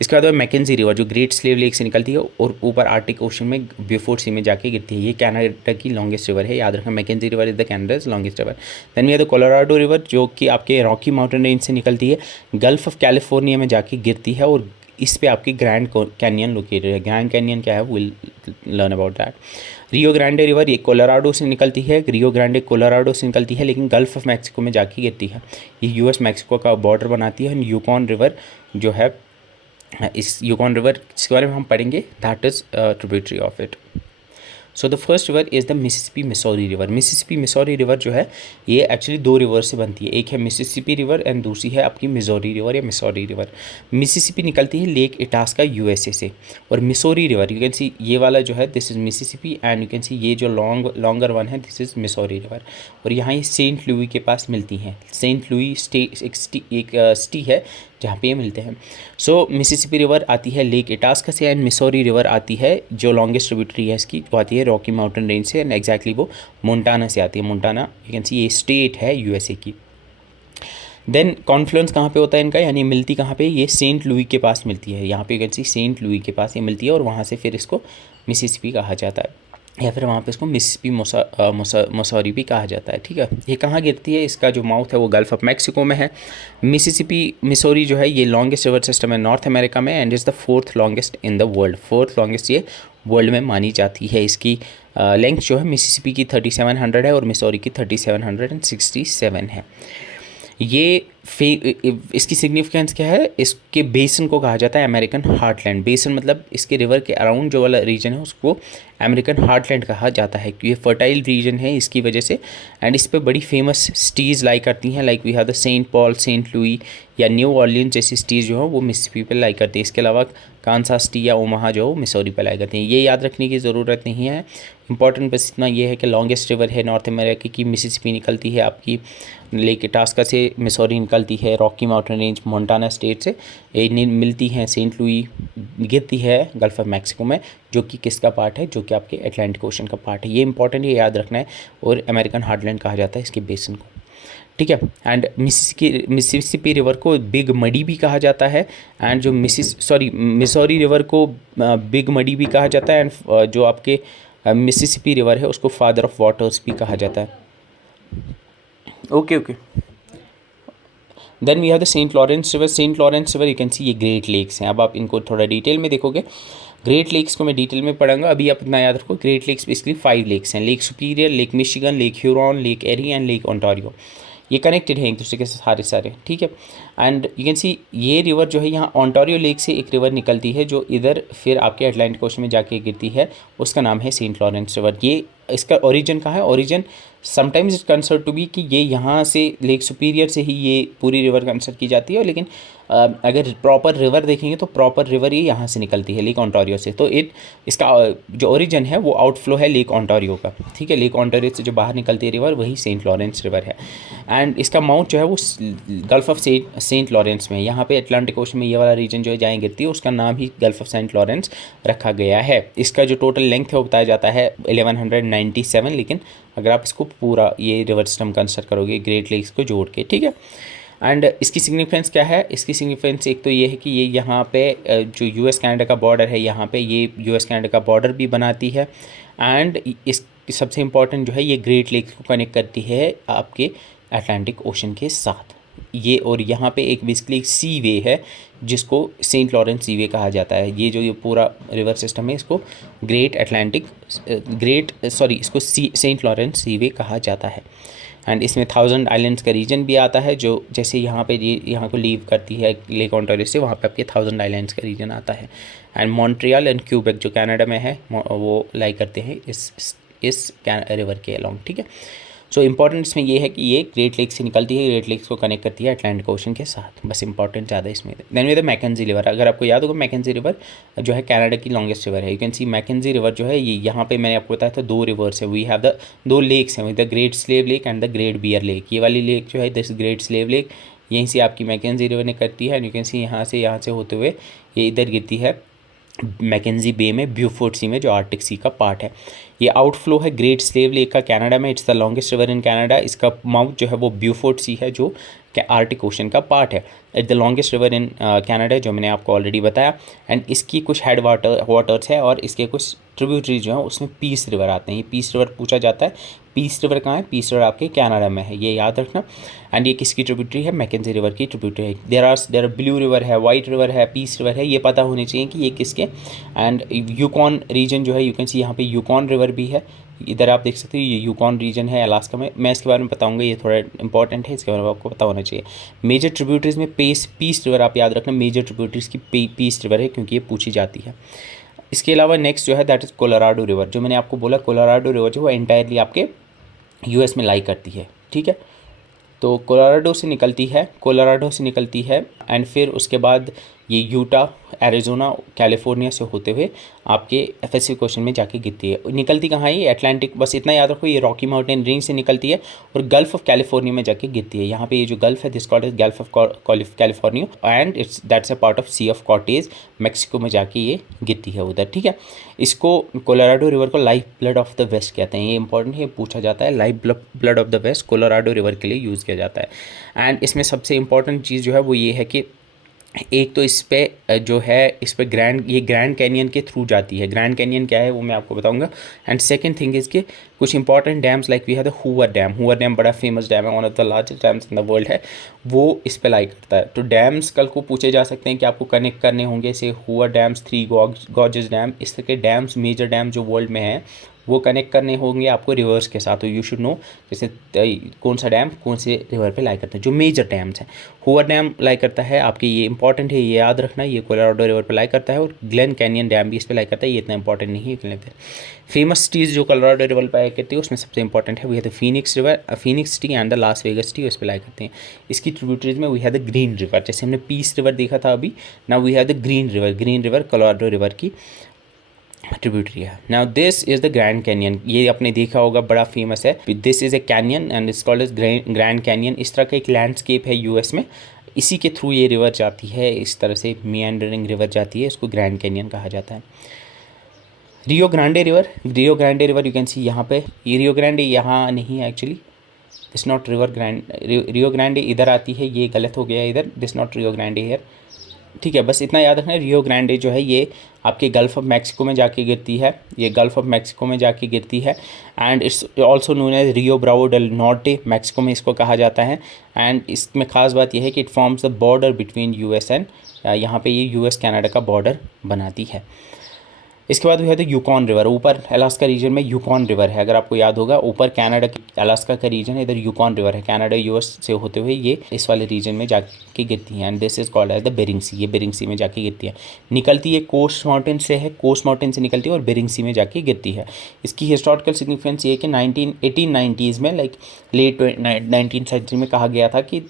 इसके बाद मैकेंजी रिवर जो ग्रेट स्लेव लेक से निकलती है और ऊपर आर्टिक ओशन में ब्यूफोर्ट सी में जाके गिरती है। ये कनाडा की लॉन्गेस्ट रिवर है, याद रखना Mackenzie river is the Canada's longest river. Then we are the Colorado river जो कि आपके रॉकी माउंटेन रेंज से निकलती है, गल्फ ऑफ कैलिफोर्निया में जाके गिरती है और इस पे आपकी ग्रैंड कैनियन लोकेटेड है। ग्रैंड कैनियन क्या है, will learn about that. Rio Grande river ये कोलोराडो से निकलती है, रियो ग्रांडे कोलोराडो से निकलती है लेकिन गल्फ ऑफ मैक्सिको में जाके गिरती है। ये यूएस मैक्सिको का बॉर्डर बनाती है। यूकॉन रिवर जो है, इस यूकॉन रिवर इसके बारे में हम पढ़ेंगे, that is tributary of it. So the first river is the Mississippi Missouri river. Mississippi Missouri river जो है ये एक्चुअली दो रिवर से बनती है, एक है मिसिसिपी रिवर एंड दूसरी है आपकी मिसौरी रिवर या मिसौरी रिवर। मिसिसिपी निकलती है लेक इटास्का यूएसए से, और Missouri river you can see ये वाला जो है this is Mississippi and you can see ये जो लॉन्गर वन है दिस इज़ मिसौरी रिवर। और यहाँ ये सेंट लुई के पास मिलती हैं। सेंट लुई एक सिटी है जहाँ पे ये मिलते हैं। सो मिसिसिपी रिवर आती है लेक इटास्का से एंड मिसौरी रिवर आती है जो लॉन्गेस्ट ट्रिब्यूटरी है इसकी, वो आती है रॉकी माउंटेन रेंज से एंड एग्जैक्टली वो मोंटाना से आती है। मोंटाना यू कैन सी ये स्टेट है यूएसए की। देन कॉन्फ्लुएंस कहाँ पे होता है इनका, यानी मिलती कहाँ पे, ये सेंट लुई के पास मिलती है। यहाँ पे you can see Saint Louis के पास ये मिलती है और वहाँ से फिर इसको मिसिसिपी कहा जाता है या फिर वहाँ पे इसको मिसिसिपी मिसौरी भी कहा जाता है। ठीक है, ये कहाँ गिरती है, इसका जो माउथ है वो गल्फ ऑफ मैक्सिको में है। मिसिसिपी मिसौरी जो है ये लॉन्गेस्ट रिवर सिस्टम है नॉर्थ अमेरिका में and is the fourth longest in the world. Fourth longest ये वर्ल्ड में मानी जाती है। इसकी लेंथ जो है मिसिसिपी की 3700 है और मिसौरी की 3767 है। ये इसकी सिग्निफिकेंस क्या है, इसके बेसन को कहा जाता है अमेरिकन हार्टलैंड। बेसन मतलब इसके रिवर के अराउंड जो वाला रीजन है उसको अमेरिकन हार्टलैंड कहा जाता है, क्योंकि ये फर्टाइल रीजन है इसकी वजह से। एंड इस पर बड़ी फेमस सिटीज़ लाई करती हैं, like we have the Saint Paul, Saint Louis या न्यू ऑर्लियंस जैसी सिटीज़ जो है वो मिसिसिपी पे लाई करती है। इसके अलावा कांसास सिटी या ओमाहा जो मिसौरी पे लाई करती हैं। ये याद रखने की ज़रूरत नहीं है, इंपॉर्टेंट बस इतना ये है कि लॉन्गेस्ट रिवर है नॉर्थ अमेरिका की मिसिसिपी निकलती है आपकी लेक टास्का से, मिसौरी निकलती है Rocky mountain range Montana state से, ये मिलती हैं सेंट लुई, गिरती है गल्फ ऑफ मैक्सिको में, जो कि किसका पार्ट है, जो कि आपके अटलांटिक ओशन का पार्ट है। ये इंपॉर्टेंट है, याद रखना है। और अमेरिकन हार्टलैंड कहा जाता है इसके बेसिन को, ठीक है। एंड मिसिसिपी रिवर को बिग मडी भी कहा जाता है, एंड जो मिसौरी रिवर को बिग मडी भी कहा जाता है, एंड जो आपके मिसिसिपी रिवर है उसको फादर ऑफ वाटर्स भी कहा जाता है। Okay. Then we have the Saint Lawrence River. Saint Lawrence River you can see ये ग्रेट लेक्स हैं। अब आप इनको थोड़ा डिटेल में देखोगे, ग्रेट लेक्स को मैं डिटेल में पढ़ूंगा, अभी आप इतना याद रखो। ग्रेट लेक्स बेसिकली 5 लेक्स हैं, Lake Superior, Lake Michigan, Lake Huron, Lake Erie and Lake Ontario. ये कनेक्टेड है एक दूसरे के सारे, ठीक है। एंड यू कैन सी ये रिवर जो है यहाँ ओंटारियो लेक से एक रिवर निकलती है जो इधर फिर आपके अटलांटिक ओशन में जाके गिरती है, उसका नाम है सेंट लॉरेंस रिवर। ये इसका ओरिजिन कहाँ है? Origin sometimes it consider to be कि ये यहाँ से लेक सुपीरियर से ही ये पूरी रिवर कंसिडर की जाती है, लेकिन अगर प्रॉपर रिवर देखेंगे तो प्रॉपर रिवर ये यहाँ से निकलती है लेक ओंटारियो से। तो इसका जो ओरिजिन है वो आउटफ्लो है लेक ओंटारियो का, ठीक है। लेक ओंटारियो से जो बाहर निकलती है रिवर वही सेंट लॉरेंस रिवर है। एंड इसका माउथ जो है वो गल्फ ऑफ सेंट लॉरेंस में, यहाँ पे अटलांटिक ओशन में ये वाला रीजन जो है जहाँ गिरती है उसका नाम ही गल्फ ऑफ सेंट लॉरेंस रखा गया है। इसका जो टोटल लेंथ है वो बताया जाता है 1197, लेकिन अगर आप इसको पूरा ये रिवर सिस्टम कंसिडर करोगे ग्रेट लेक्स को जोड़ के, ठीक है। एंड इसकी सिग्निफिकेंस क्या है? इसकी सिग्निफिकेंस एक तो ये है कि ये यहाँ पे जो यूएस कनाडा का बॉर्डर है, यहाँ पे ये यूएस कनाडा का बॉर्डर भी बनाती है। एंड इस सबसे इम्पॉर्टेंट जो है ये ग्रेट लेक्स को कनेक्ट करती है आपके अटलांटिक ओशन के साथ ये। और यहाँ पे एक बेसिकली एक सी वे है जिसको सेंट लॉरेंस सी वे कहा जाता है। ये जो ये पूरा रिवर सिस्टम है इसको इसको सेंट लॉरेंस सी वे कहा जाता है। एंड इसमें 1000 आइलैंड्स का रीजन भी आता है, जो जैसे यहाँ पे ये यहाँ को लीव करती है लेक ओंटारियो से, वहाँ पे आपके 1000 आइलैंड्स का रीजन आता है। एंड मॉन्ट्रियल एंड क्यूबेक जो कनाडा में है वो लाई करते हैं इस रिवर के अलॉन्ग, ठीक है। सो इंपॉर्टेंट इसमें ये है कि ये ग्रेट लेक से निकलती है, ग्रेट लेक्स को कनेक्ट करती है अटलांटिक ओशन के साथ, बस इंपॉर्टेंट ज़्यादा इसमें। Then we the Mackenzie River. अगर आपको याद होगा मैकेंजी रिवर जो है कनाडा की लॉन्गेस्ट रिवर है। You can see Mackenzie River जो है ये यहाँ पे मैंने आपको बताया था 2 रिवर्स है, वी हैव द 2 लेक्स हैं, the Great Slave Lake and the Great Bear Lake. ये वाली लेक जो है दिस ग्रेट स्लेव लेक यहीं से आपकी मैकेंजी रिवर ने करती है। एंड यू कैन सी यहाँ से होते हुए ये इधर गिरती है मैकेंजी बे में, ब्यूफोर्ट सी में, जो आर्टिक सी का पार्ट है। ये आउटफ्लो है ग्रेट स्लेव लेक का कनाडा में, it's the longest river in Canada. इसका माउथ जो है वो ब्यूफोर्ट सी है जो आर्टिक ओशन का पार्ट है। It's the longest river in Canada, जो मैंने आपको ऑलरेडी बताया। एंड इसकी कुछ हेड वाटर्स है और इसके कुछ ट्रिब्यूटरीज जो हैं उसमें पीस रिवर आते हैं। ये पीस रिवर पूछा जाता है, पीस रिवर कहाँ है? पीस रिवर आपके कनाडा में है, ये याद रखना। एंड ये किसकी ट्रिब्यूटरी है? मैकेंजी रिवर की ट्रिब्यूटरी है। देयर आर ब्लू रिवर है, वाइट रिवर है, पीस रिवर है, ये पता होने चाहिए कि ये किसके। एंड यूकॉन रीजन जो है यू कैन सी यहाँ पे यूकॉन रिवर भी है, इधर आप देख सकते हो ये यूकॉन रीजन है अलास्का में। मैं इसके बारे में बताऊंगा, ये थोड़ा इंपॉर्टेंट है, इसके बारे में आपको पता होना चाहिए। मेजर ट्रिब्यूटरीज में पीस रिवर आप याद रखना, मेजर ट्रिब्यूटरीज की पीस रिवर है क्योंकि ये पूछी जाती है। इसके अलावा नेक्स्ट जो है दैट इज़ कोलोराडो रिवर। जो मैंने आपको बोला कोलोराडो रिवर जो है एंटायरली आपके यूएस में लाई करती है, ठीक है। तो कोलोराडो से निकलती है एंड फिर उसके बाद ये यूटा, एरिज़ोना, कैलिफोर्निया से होते हुए आपके पैसिफिक ओशन में जाके गिरती है। निकलती कहाँ है? ये अटलांटिक, बस इतना याद रखो, ये रॉकी माउंटेन रेंज से निकलती है और गल्फ ऑफ कैलिफोर्निया में जाके गिरती है। यहाँ पे ये जो गल्फ है this called is Gulf of California and that's a part of Sea of Cortez, Mexico में जाके ये गिरती है उधर, ठीक है। इसको कोलोराडो रिवर को life blood of the west कहते हैं, ये इंपॉर्टेंट है, पूछा जाता है। Life blood of the west Colorado River के लिए यूज़ किया जाता है। एंड इसमें सबसे इंपॉर्टेंट चीज़ जो है वो ये है कि एक तो इस पे जो है इस पे ग्रैंड कैनियन के थ्रू जाती है। ग्रैंड कैनियन क्या है वो मैं आपको बताऊंगा। एंड सेकंड थिंग इज़ कि कुछ important dams like we have the Hoover Dam बड़ा फेमस डैम है, one of the largest dams in the world है, वो इस पे लाई करता है। तो डैम्स कल को पूछे जा सकते हैं कि आपको कनेक्ट करने होंगे, से हूवर डैम्स, 3 गॉर्जेस डैम, इस तरह के डैम्स, मेजर डैम जो वर्ल्ड में है वो कनेक्ट करने होंगे आपको रिवर्स के साथ। तो यू शुड नो जैसे कौन सा डैम कौन से रिवर पे लाई करते हैं। जो मेजर डैम्स हैं, हूवर डैम लाई करता है आपके, ये इंपॉर्टेंट है, ये याद रखना, ये कोलोराडो रिवर पे लाई करता है। और ग्लेन कैनियन डैम भी इस पे लाई करता है, ये इतना इंपॉर्टेंट नहीं है। फेमस सिटीज़ जो कोलोराडो रिवर पे लाई करती है उसमें सबसे इंपॉर्टेंट है we have the Phoenix River, Phoenix City and the Las Vegas City, उस पर लाई करते हैं। इसकी ट्रिब्यूटरीज में we have the Green River, जैसे हमने पीस रिवर देखा था अभी, now we have the Green River. Green River Colorado River की ट्रिब्यूटरी है। Now this is the Grand Canyon, ये आपने देखा होगा, बड़ा फेमस है। This is a canyon and it's called as Grand Canyon. इस तरह का एक लैंडस्केप है यूएस में, इसी के थ्रू ये रिवर जाती है, इस तरह से मिएंडरिंग रिवर जाती है, इसको ग्रैंड कैनियन कहा जाता है। रियो Grande river, Rio Grande river you can see यहाँ पे, ये रियो ग्रांडे यहाँ नहीं है actually, this not river grand, Rio Grande इधर आती है, ये गलत हो गया इधर, this not Rio Grande here, ठीक है। बस इतना याद रखना, रियो ग्रांडे जो है ये आपके गल्फ़ ऑफ मैक्सिको में जाके गिरती है, ये गल्फ़ ऑफ मैक्सिको में जाके गिरती है। And it's also known as Rio Bravo del Norte, Mexico में इसको कहा जाता है। एंड इसमें ख़ास बात यह है कि it forms the border between US and, यहाँ पे ये यूएस कनाडा का बॉर्डर बनाती है। इसके बाद भी है तो यूकॉन रिवर, ऊपर अलास्का रीजन में यूकॉन रिवर है, अगर आपको याद होगा, ऊपर कनाडा अलास्का का रीजन है, इधर यूकॉन रिवर है, कनाडा यूएस से होते हुए ये इस वाले रीजन में जाके गिरती है। And this is called as the Bering Sea, ये बेरिंग सी में जाके गिरती है, निकलती है कोस्ट माउंटेन से है, कोस्ट माउंटेन से निकलती है और बेरिंग सी में जाके गिरती है। इसकी हिस्टोरिकल सिग्निफिकेंस ये है कि 1890s में, लाइक लेट 19th सेंचुरी में कहा गया था कि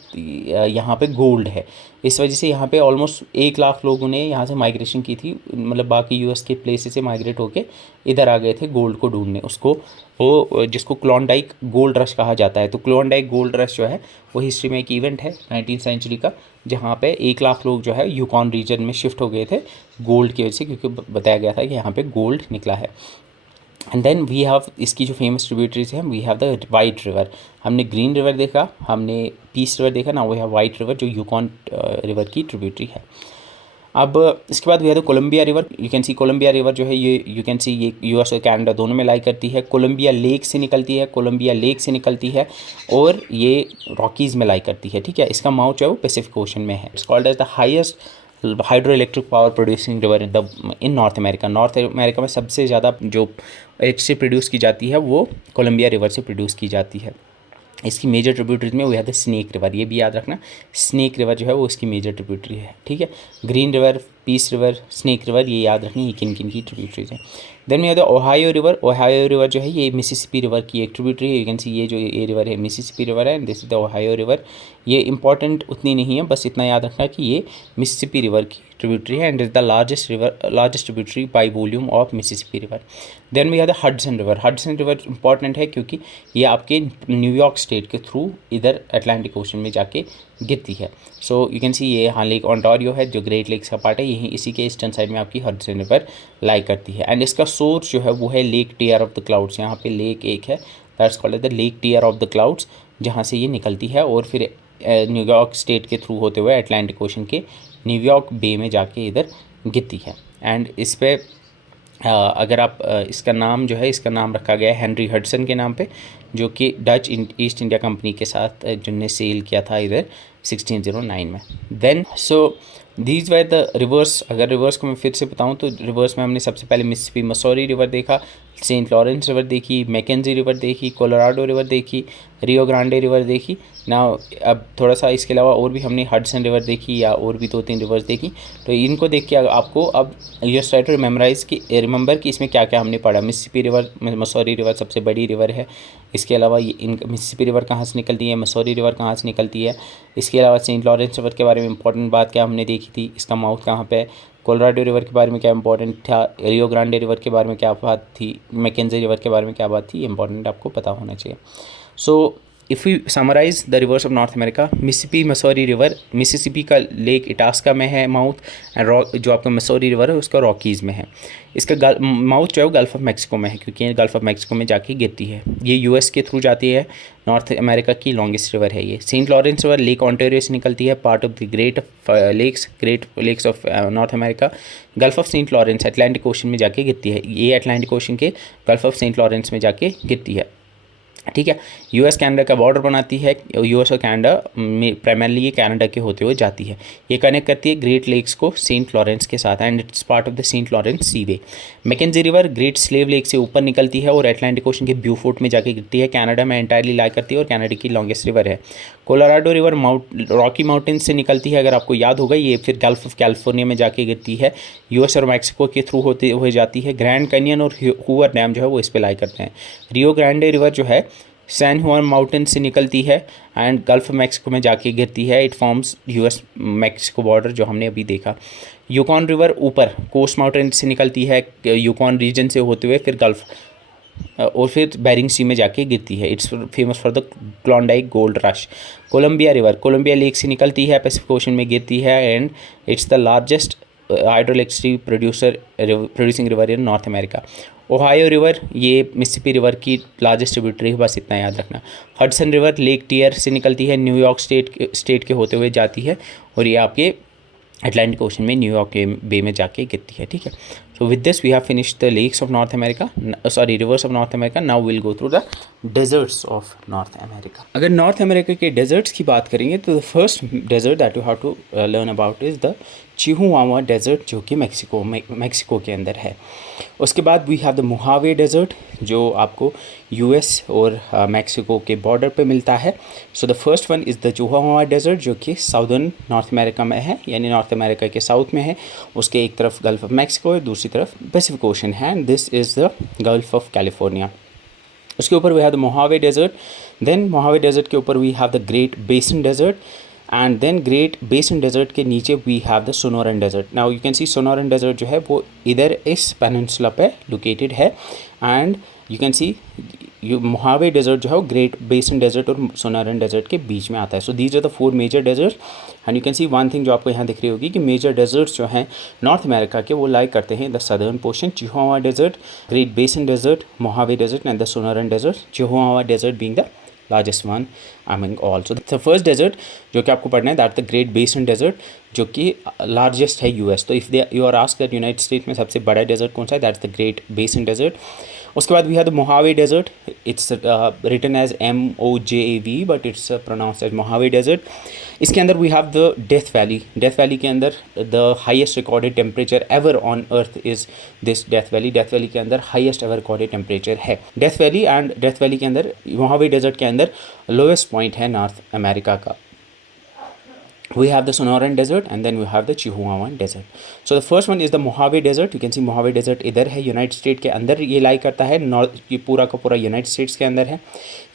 यहाँ पे गोल्ड है, इस वजह से यहाँ पे ऑलमोस्ट 1 लाख लोगों ने यहाँ से माइग्रेशन की थी, मतलब बाकी यूएस के प्लेसेस से माइग्रेट होके इधर आ गए थे गोल्ड को ढूंढने, उसको वो जिसको क्लॉन्डाइक गोल्ड रश कहा जाता है। तो क्लॉन्डाइक गोल्ड रश जो है वो हिस्ट्री में एक इवेंट है 19th सेंचुरी का, जहाँ पे 1 लाख लोग जो है यूकॉन रीजन में शिफ्ट हो गए थे गोल्ड की वजह से, क्योंकि बताया गया था कि यहाँ पे गोल्ड निकला है। एंड देन वी हैव इसकी जो फेमस ट्रिब्यूटरीज हैं, we have the White River, हमने ग्रीन रिवर देखा, हमने पीस रिवर देखा, ना वी हैव वाइट रिवर जो यूकॉन रिवर की ट्रिब्यूटरी है। अब इसके बाद we have the Columbia River, you can see Columbia River जो है ये यू कैन सी ये यूएस और कनाडा दोनों में लाई करती है, कोलंबिया लेक से निकलती है, कोलंबिया लेक से निकलती है और ये रॉकीज़ में लाई करती है, ठीक है। इसका माउथ जो है वो पैसिफिक ओशन में है। It's called as the highest hydro electric power producing river in North America. North America में सबसे ज़्यादा जो इलेक्ट्रिसिटी प्रोड्यूस की जाती है वो कोलंबिया रिवर से प्रोड्यूस की जाती है। इसकी मेजर ट्रिब्यूटरीज में वो है द स्नेक रिवर, ये भी याद रखना, स्नेक रिवर जो है वो इसकी मेजर ट्रिब्यूटरी है, ठीक है। Green River, Peace River, Snake River, ये याद रखनी ये किन किन की ट्रिब्यूटरीज हैं। देन में है the Ohio river, Ohio river जो है ये मिसिसिपी रिवर की एक ट्रिब्यूटरी है, यू कैन सी ये जो ये रिवर है मिसिसिपी रिवर है, this is the Ohio river. ये इंपॉर्टेंट उतनी नहीं है, बस इतना याद रखना कि ये मिसिसिपी रिवर की ट्रिब्यूटरी है and is the largest tributary by volume of Mississippi river. Then we have the Hudson river, Hudson river important है क्योंकि ये आपके न्यूयॉर्क स्टेट के थ्रू इधर अटलांटिक ओशन में जाके गिरती है। सो यू कैन सी ये हाँ लेक ओंटारियो है जो ग्रेट लेक्स का पार्ट है, यहीं इसी के ईस्टर्न साइड में आपकी हडसन रिवर लाई करती है। एंड इसका सोर्स जो है वो है Lake Tear of the Clouds, यहाँ पे लेक एक है that's called the Lake Tear of the Clouds, जहाँ से ये निकलती है और फिर न्यूयॉर्क स्टेट के थ्रू होते हुए अटलांटिक ओशन के न्यूयॉर्क बे में जाके इधर गिरती है। एंड इस पर अगर आप इसका नाम जो है इसका नाम रखा गया है हेनरी हडसन के नाम पे, जो कि डच ईस्ट इंडिया कंपनी के साथ जिनने सेल किया था इधर 1609 में। Then so these were the rivers, अगर रिवर्स को मैं फिर से बताऊं तो रिवर्स में हमने सबसे पहले मिसिसिपी मसूरी रिवर देखा, सेंट लॉरेंस रिवर देखी, मैकेंजी रिवर देखी, कोलोराडो रिवर देखी, रियो ग्रांडे रिवर देखी ना। अब थोड़ा सा इसके अलावा और भी हमने हडसन रिवर देखी या और भी 2-3 रिवर्स देखी, तो इनको देख के आपको अब यू ट्राई टू रिमेंबर कि इसमें क्या क्या हमने पढ़ा। मिसिसिपी रिवर, मसूरी रिवर सबसे बड़ी रिवर है, इसके अलावा इन मिसिसिपी रिवर कहाँ से निकलती है, मसूरी रिवर कहाँ से निकलती है, इसके अलावा सेंट लॉरेंस रिवर के बारे में इंपॉर्टेंट बात क्या हमने देखी थी, इसका माउथ कहाँ पे, कोलोराडो रिवर के बारे में क्या इंपॉर्टेंट था, रियो ग्रांडे रिवर के बारे में क्या बात थी, मैकेंजी रिवर के बारे में क्या बात थी, इंपॉर्टेंट आपको पता होना चाहिए। So if you summarize the rivers of north America, Mississippi Missouri River, Mississippi का लेक इटास्का में है माउथ, एंड जो आपका मसूरी रिवर है उसका रॉकीज़ में है। इसका माउथ जो है वो गल्फ़ ऑफ मैक्सिको में है, क्योंकि ये गल्फ़ ऑफ मैक्सिको में जाके गिरती है। ये यूएस के थ्रू जाती है, नॉर्थ अमेरिका की लॉन्गेस्ट रिवर है ये। Saint Lawrence River Lake Ontario से निकलती है, part of the Great Lakes of north America. Gulf of Saint Lawrence Atlantic ocean में जाके गिरती है, ये अटलांटिक ओशन के गल्फ़ ऑफ सेंट लॉरेंस में जाके गिरती है। ठीक है। यूएस कनाडा का बॉर्डर बनाती है, यूएस और कनाडा में प्राइमरली ये कनाडा के होते हुए जाती है। ये कनेक्ट करती है ग्रेट लेक्स को सेंट लॉरेंस के साथ and it's part of the Saint Lawrence seaway. Mackenzie river Great Slave Lake से ऊपर निकलती है और अटलांटिक ओशन के ब्यूफोर्ट में जाके गिरती है। कनाडा में एंटायरली लाई करती है और कनाडा की लॉन्गेस्ट रिवर है। कोलोराडो रिवर रॉकी माउंटेन्स से निकलती है, अगर आपको याद होगा, ये फिर गल्फ ऑफ कैलिफोर्निया में जाके गिरती है, यूएस और मैक्सिको के थ्रू होते हुए जाती है। ग्रैंड कैनियन और हूवर डैम जो है वो इस पर लाई करते हैं। रियो ग्रांडे रिवर जो है सैन हुआन माउंटेन से निकलती है एंड गल्फ ऑफ मैक्सिको में जाके गिरती है। It forms US Mexico border जो हमने अभी देखा। यूकॉन रिवर ऊपर कोस्ट माउंटेन से निकलती है, यूकॉन रीजन से होते हुए फिर गल्फ और फिर बेरिंग सी में जाके गिरती है। It's famous for the Klondike gold rush. Columbia River Columbia Lake से निकलती है, पैसिफिक ओशन में गिरती है and it's the largest hydroelectricity producing river in North America. Ohio river ये मिसिसिपी रिवर की लार्जेस्ट ट्रिब्यूटरी है, बस इतना याद रखना। हडसन रिवर लेक टियर से निकलती है, न्यूयॉर्क स्टेट के होते हुए जाती है और ये आपके अटलांटिक ओशन में न्यूयॉर्क के बे में जाके गिरती है। ठीक है। So with this we have finished the lakes of north America, sorry rivers of north America. Now will go through the deserts of north America. अगर नॉर्थ अमेरिका के डेजर्ट्स की बात करेंगे तो the first desert that you have to learn about is the Chihuahua desert, जो कि Mexico के अंदर है। उसके बाद we have the Mojave desert, जो आपको यूएस और मैक्सिको के बॉर्डर पे मिलता है। So the first one is the Chihuahua desert, जो कि साउदर्न नॉर्थ अमेरिका में है, यानी नॉर्थ अमेरिका के साउथ में है। उसके एक तरफ गल्फ ऑफ मैक्सिको है, दूसरी तरफ पैसिफिक ओशन है and this is the gulf of California. उसके ऊपर we have the Mojave desert. Then Mojave desert के ऊपर we have the Great Basin desert and then Great Basin desert के नीचे we have the Sonoran desert. Now you can see Sonoran desert जो है वो इधर इस पेनिनसुला पे लोकेटेड है and you can see Mojave desert जो है वो ग्रेट बेसिन डेजर्ट और सोनोरन डेजर्ट के बीच में आता है। So these are the 4 major desert and you can see one thing जो आपको यहाँ दिख रही होगी कि मेजर डेजर्ट्स जो हैं नॉर्थ अमेरिका के वो लाई करते हैं the southern portion, Chihuahua desert, Great Basin desert, Mojave desert and the Sonoran desert, Chihuahua desert being the largest one among all. So the first desert जो कि आपको पढ़ना है that the Great Basin desert, जो कि largest है US. तो if you are asked that United State में सबसे बड़ा डेजर्ट कौन सा है, that's the Great Basin desert. उसके बाद we have the Mojave desert, it's written as MOJAV but it's pronounced as Mojave desert. इसके अंदर we have the Death Valley. Death Valley के अंदर the highest recorded temperature ever on Earth is this death Valley. Death Valley के अंदर highest ever recorded temperature है death valley and death Valley के अंदर Mojave desert के अंदर lowest point है नॉर्थ अमेरिका का। We have the Sonoran Desert and then we have the Chihuahuan Desert. So the first one is the Mojave Desert. You can see Mojave Desert इधर है, United state के अंदर ये लाई करता है, north ये पूरा का पूरा यूनाइटेड स्टेट्स के अंदर है।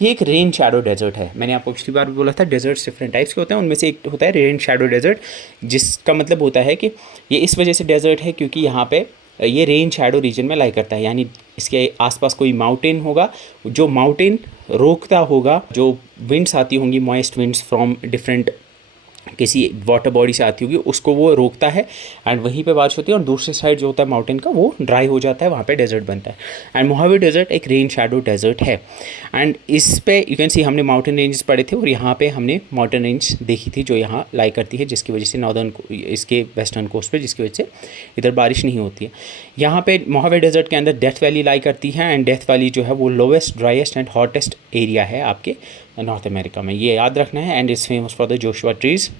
ये एक रेन शैडो डेजर्ट है। मैंने आपको पिछली बार भी बोला था डेजर्ट्स डिफरेंट टाइप्स के होते हैं, उनमें से एक होता है रेन शैडो डेजर्ट, जिसका मतलब होता है कि ये इस वजह से डेजर्ट है क्योंकि यहाँ पे ये रेन शैडो रीजन में लाई करता है, यानी इसके आसपास कोई माउंटेन होगा, जो माउंटेन रोकता होगा जो विंड्स आती होंगी, मॉइस्ट विंड्स फ्रॉम डिफरेंट किसी वाटर बॉडी से आती होगी, उसको वो रोकता है एंड वहीं पे बारिश होती है और दूसरे साइड जो होता है माउंटेन का वो ड्राई हो जाता है, वहाँ पे डेजर्ट बनता है। एंड मोहावे डेजर्ट एक रेन शैडो डेजर्ट है एंड इस पे यू कैन सी हमने माउंटेन रेंजेस पढ़े थे और यहाँ पे हमने माउंटेन रेंज देखी थी जो यहाँ लाई करती है, जिसकी वजह से नॉर्दर्न इसके वेस्टर्न कोस्ट पे, जिसकी वजह से इधर बारिश नहीं होती है। यहाँ पे मोहावे डेजर्ट के अंदर डेथ वैली लाई करती है एंड डेथ वैली जो है वो lowest driest and hottest area है आपके नॉर्थ अमेरिका में, ये याद रखना है and it's famous for the Joshua trees.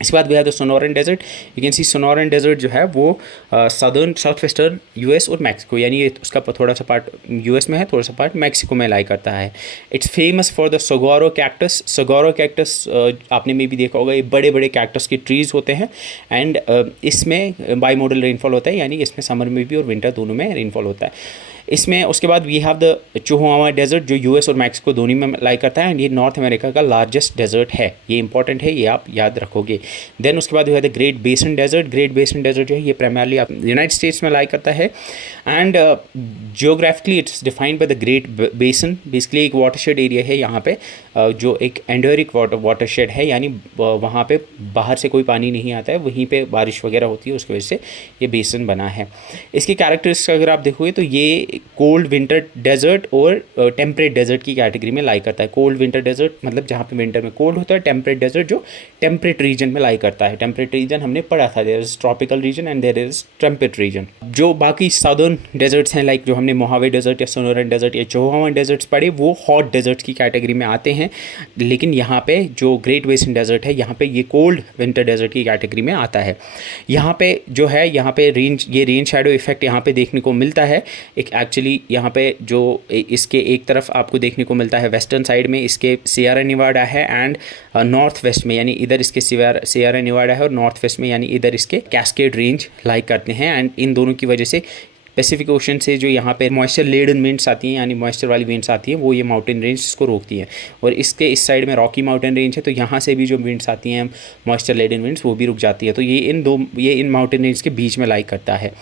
इसके बाद we have the Sonoran desert. You can see Sonoran desert जो है वो सदर्न साउथ वेस्टर्न यूएस और मैक्सिको, यानी ये उसका थोड़ा सा पार्ट यूएस में है, थोड़ा सा पार्ट मैक्सिको में लाई करता है। It's famous for the saguaro cactus. Saguaro cactus आपने में भी देखा होगा, ये बड़े बड़े कैक्टस के ट्रीज़ होते हैं एंड इसमें बाई मॉडल रेनफॉल होता है, यानी इसमें समर में भी और विंटर दोनों में रेनफॉल होता है इसमें। उसके बाद we have the Chihuahua desert जो यूएस और मैक्सिको दोनों में लाई करता है एंड ये नॉर्थ अमेरिका का लार्जेस्ट डेजर्ट है, ये इंपॉर्टेंट है, ये आप याद रखोगे। देन उसके बाद we have the Great Basin desert. Great Basin desert जो है ये प्राइमरली आप यूनाइटेड स्टेट्स में लाई करता है and geographically it's defined by the Great basin. Basically एक वाटरशेड एरिया है यहाँ पे जो एक एंडोरिक वाटरशेड है, यानी वहाँ पे बाहर से कोई पानी नहीं आता है, वहीं पे बारिश वगैरह होती है, उसकी वजह से ये बेसिन बना है। इसकी कैरेक्टरिस्टिक्स अगर आप देखोगे तो ये कोल्ड विंटर डेजर्ट और टेम्परेट डेजर्ट की कैटेगरी में लाई करता है। कोल्ड विंटर डेजर्ट मतलब जहाँ पे विंटर में कोल्ड होता है, टेम्परेट डेजर्ट जो टेम्परेट रीजन में लाई करता है। टेम्परेट रीजन हमने पढ़ा था, there is tropical region and there is temperate region. जो बाकी साउदर्न डेजर्ट्स हैं, लाइक जो हमने मोहावे डेजर्ट या सोनोरन डेजर्ट या चिहुआहुआ डेजर्ट्स पढ़े, वो हॉट डेजर्ट्स की कैटेगरी में आते हैं। लेकिन यहाँ पे जो ग्रेट बेसिन डेजर्ट है, यहाँ पे ये कोल्ड विंटर डेजर्ट की कैटेगरी में आता है। यहाँ पे जो है, यहाँ पे ये रेन शैडो इफेक्ट यहाँ पे देखने को मिलता है। एक एक्चुअली यहाँ पे जो इसके एक तरफ आपको देखने को मिलता है वेस्टर्न साइड में इसके सियरा नेवाडा है, एंड नॉर्थ वेस्ट में यानी इधर इसके सियरा नेवाडा है, और नॉर्थ वेस्ट में यानी इधर इसके कैस्केड रेंज लाइक करते हैं। एंड इन दोनों की वजह से पैसिफिक ओशन से जो यहाँ पे मॉइस्चर लेडन विंड्स आती हैं, यानी मॉइस्चर वाली विंड्स आती हैं, वो ये माउंटेन रेंज को रोकती हैं। और इसके इस साइड में रॉकी माउंटेन रेंज है, तो यहाँ से भी जो विंड्स आती हैं मॉइस्चर लेडन विंड्स, वो भी रुक जाती है। तो ये इन माउंटेन रेंज के बीच में लाई करता है।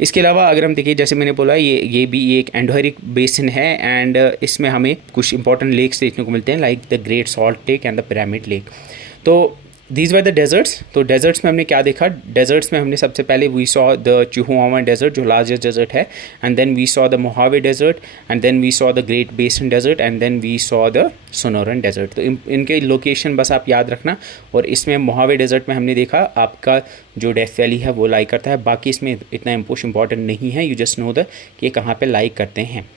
इसके अलावा अगर हम देखिए, जैसे मैंने बोला, ये भी एक एंडोरिक बेसिन है, एंड इसमें हमें कुछ इंपॉर्टेंट लेक्स देखने को मिलते हैं, like the Great Salt Lake and the Pyramid Lake. तो दीज वर द डेजर्ट्स। तो डेजर्ट्स में हमने क्या देखा? डेजर्ट्स में हमने सबसे पहले we saw the Chihuahua desert जो लार्जेस्ट डेजर्ट है, and then we saw the Mojave desert, and then we saw the Great Basin desert, and then we saw the Sonoran desert. तो इनके लोकेशन बस आप याद रखना। और इसमें मोहावे डेजर्ट में हमने देखा आपका जो डेथ वैली है वो लाई करता है। बाकी इसमें इतना इम्पोर्टेंट नहीं है, यू जस्ट नो द कि कहाँ पर लाई करते हैं।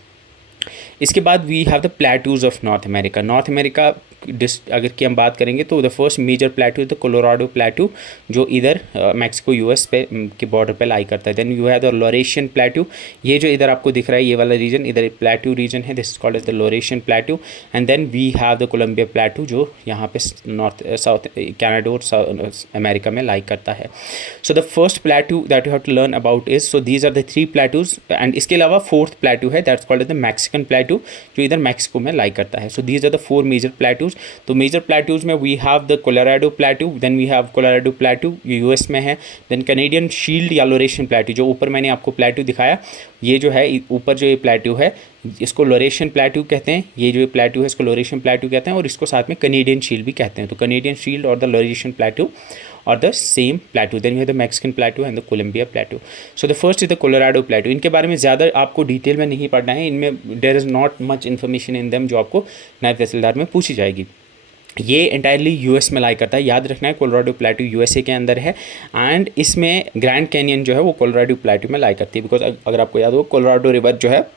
इसके बाद we have the plateaus of north America. North America अगर की हम बात करेंगे तो the first major plateau the Colorado plateau, जो इधर मैक्सिको यूएस पे के बॉर्डर पे लाई करता है। Then you have the Laurentian plateau, ये जो इधर आपको दिख रहा है ये वाला रीजन, इधर प्लेटू रीजन है, this is called as the Laurentian plateau. And then we have the Columbia plateau, जो यहाँ पे साउथ कनाडा और साउथ अमेरिका में लाई करता है। So the first plateau that you have to learn about is, so these are the 3 plateaus, and इसके अलावा 4th plateau है, that's called as the Mexican plateau, जो इधर मैक्सिको में लाई करता है। So these are the 4 major plateaus. तो major plateaus में we have the Colorado plateau, then we have Colorado plateau, ये यूएस में है। देन कैनेडियन शील्ड या लोरेशियन प्लेटू, जो ऊपर मैंने आपको प्लेटू दिखाया, ये जो है ऊपर जो ये प्लेटू है इसको लोरेशियन प्लेटू कहते हैं। ये जो प्लेटू है इसको लोरेशियन प्लेटू कहते हैं, और इसको साथ में कैनेडियन शील्ड भी कहते हैं। तो कैनेडियन शील्ड और द लोरेशियन प्लेटू और the same plateau. Then we have the Mexican plateau and the Columbia plateau. So the first is the Colorado plateau. इनके बारे में ज़्यादा आपको डिटेल में नहीं पढ़ना है, इनमें there is not much information in them जो आपको नायब तहसीलदार में पूछी जाएगी। ये एंटायरली यूएस में लाई करता है, याद रखना है कोलोराडो प्लेटू यूएसए के अंदर है। एंड इसमें ग्रैंड कैनियन जो है वो कोलोराडो प्लेटू में लाई करती है, बिकॉज अगर आपको याद हो कोलोराडो रिवर जो है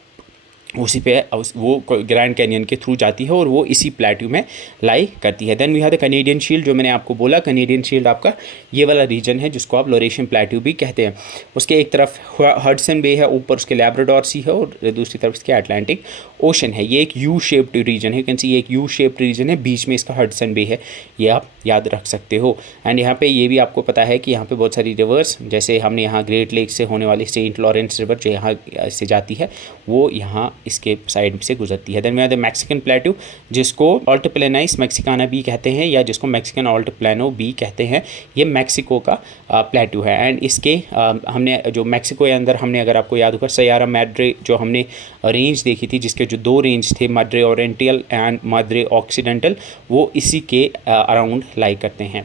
उसी पे वो ग्रैंड कैनियन के थ्रू जाती है और वो इसी प्लेटू में लाई करती है। Then we have the Canadian shield, जो मैंने आपको बोला कैनेडियन शील्ड आपका ये वाला रीजन है जिसको आप लोरेशियन प्लेटू भी कहते हैं। उसके एक तरफ हडसन बे है, ऊपर उसके लैब्राडोर सी है, और दूसरी तरफ इसके अटलांटिक ओशन है। ये एक यू शेप्ड रीजन है, कैन सी ये एक यू शेप्ड रीजन है, बीच में इसका हडसन बे है, ये आप याद रख सकते हो। एंड यहाँ पे ये भी आपको पता है कि यहाँ पे बहुत सारी रिवर्स, जैसे हमने यहाँ ग्रेट लेक से होने वाली सेंट लॉरेंस रिवर जो यहाँ से जाती है वो यहाँ इसके साइड से गुजरती है। Then we have the Mexican plateau, जिसको ऑल्टोप्लेनाइस मैक्सिकाना भी कहते हैं, या जिसको मैक्सिकन ऑल्टोप्लानो भी कहते हैं। ये मैक्सिको का प्लेटू है। एंड इसके हमने जो मैक्सिको के अंदर हमने अगर आपको याद होगा सयारा मैड्रे जो हमने रेंज देखी थी, जिसके जो 2 रेंज थे Madre Oriental and Madre Occidental, वो इसी के अराउंड लाई करते हैं।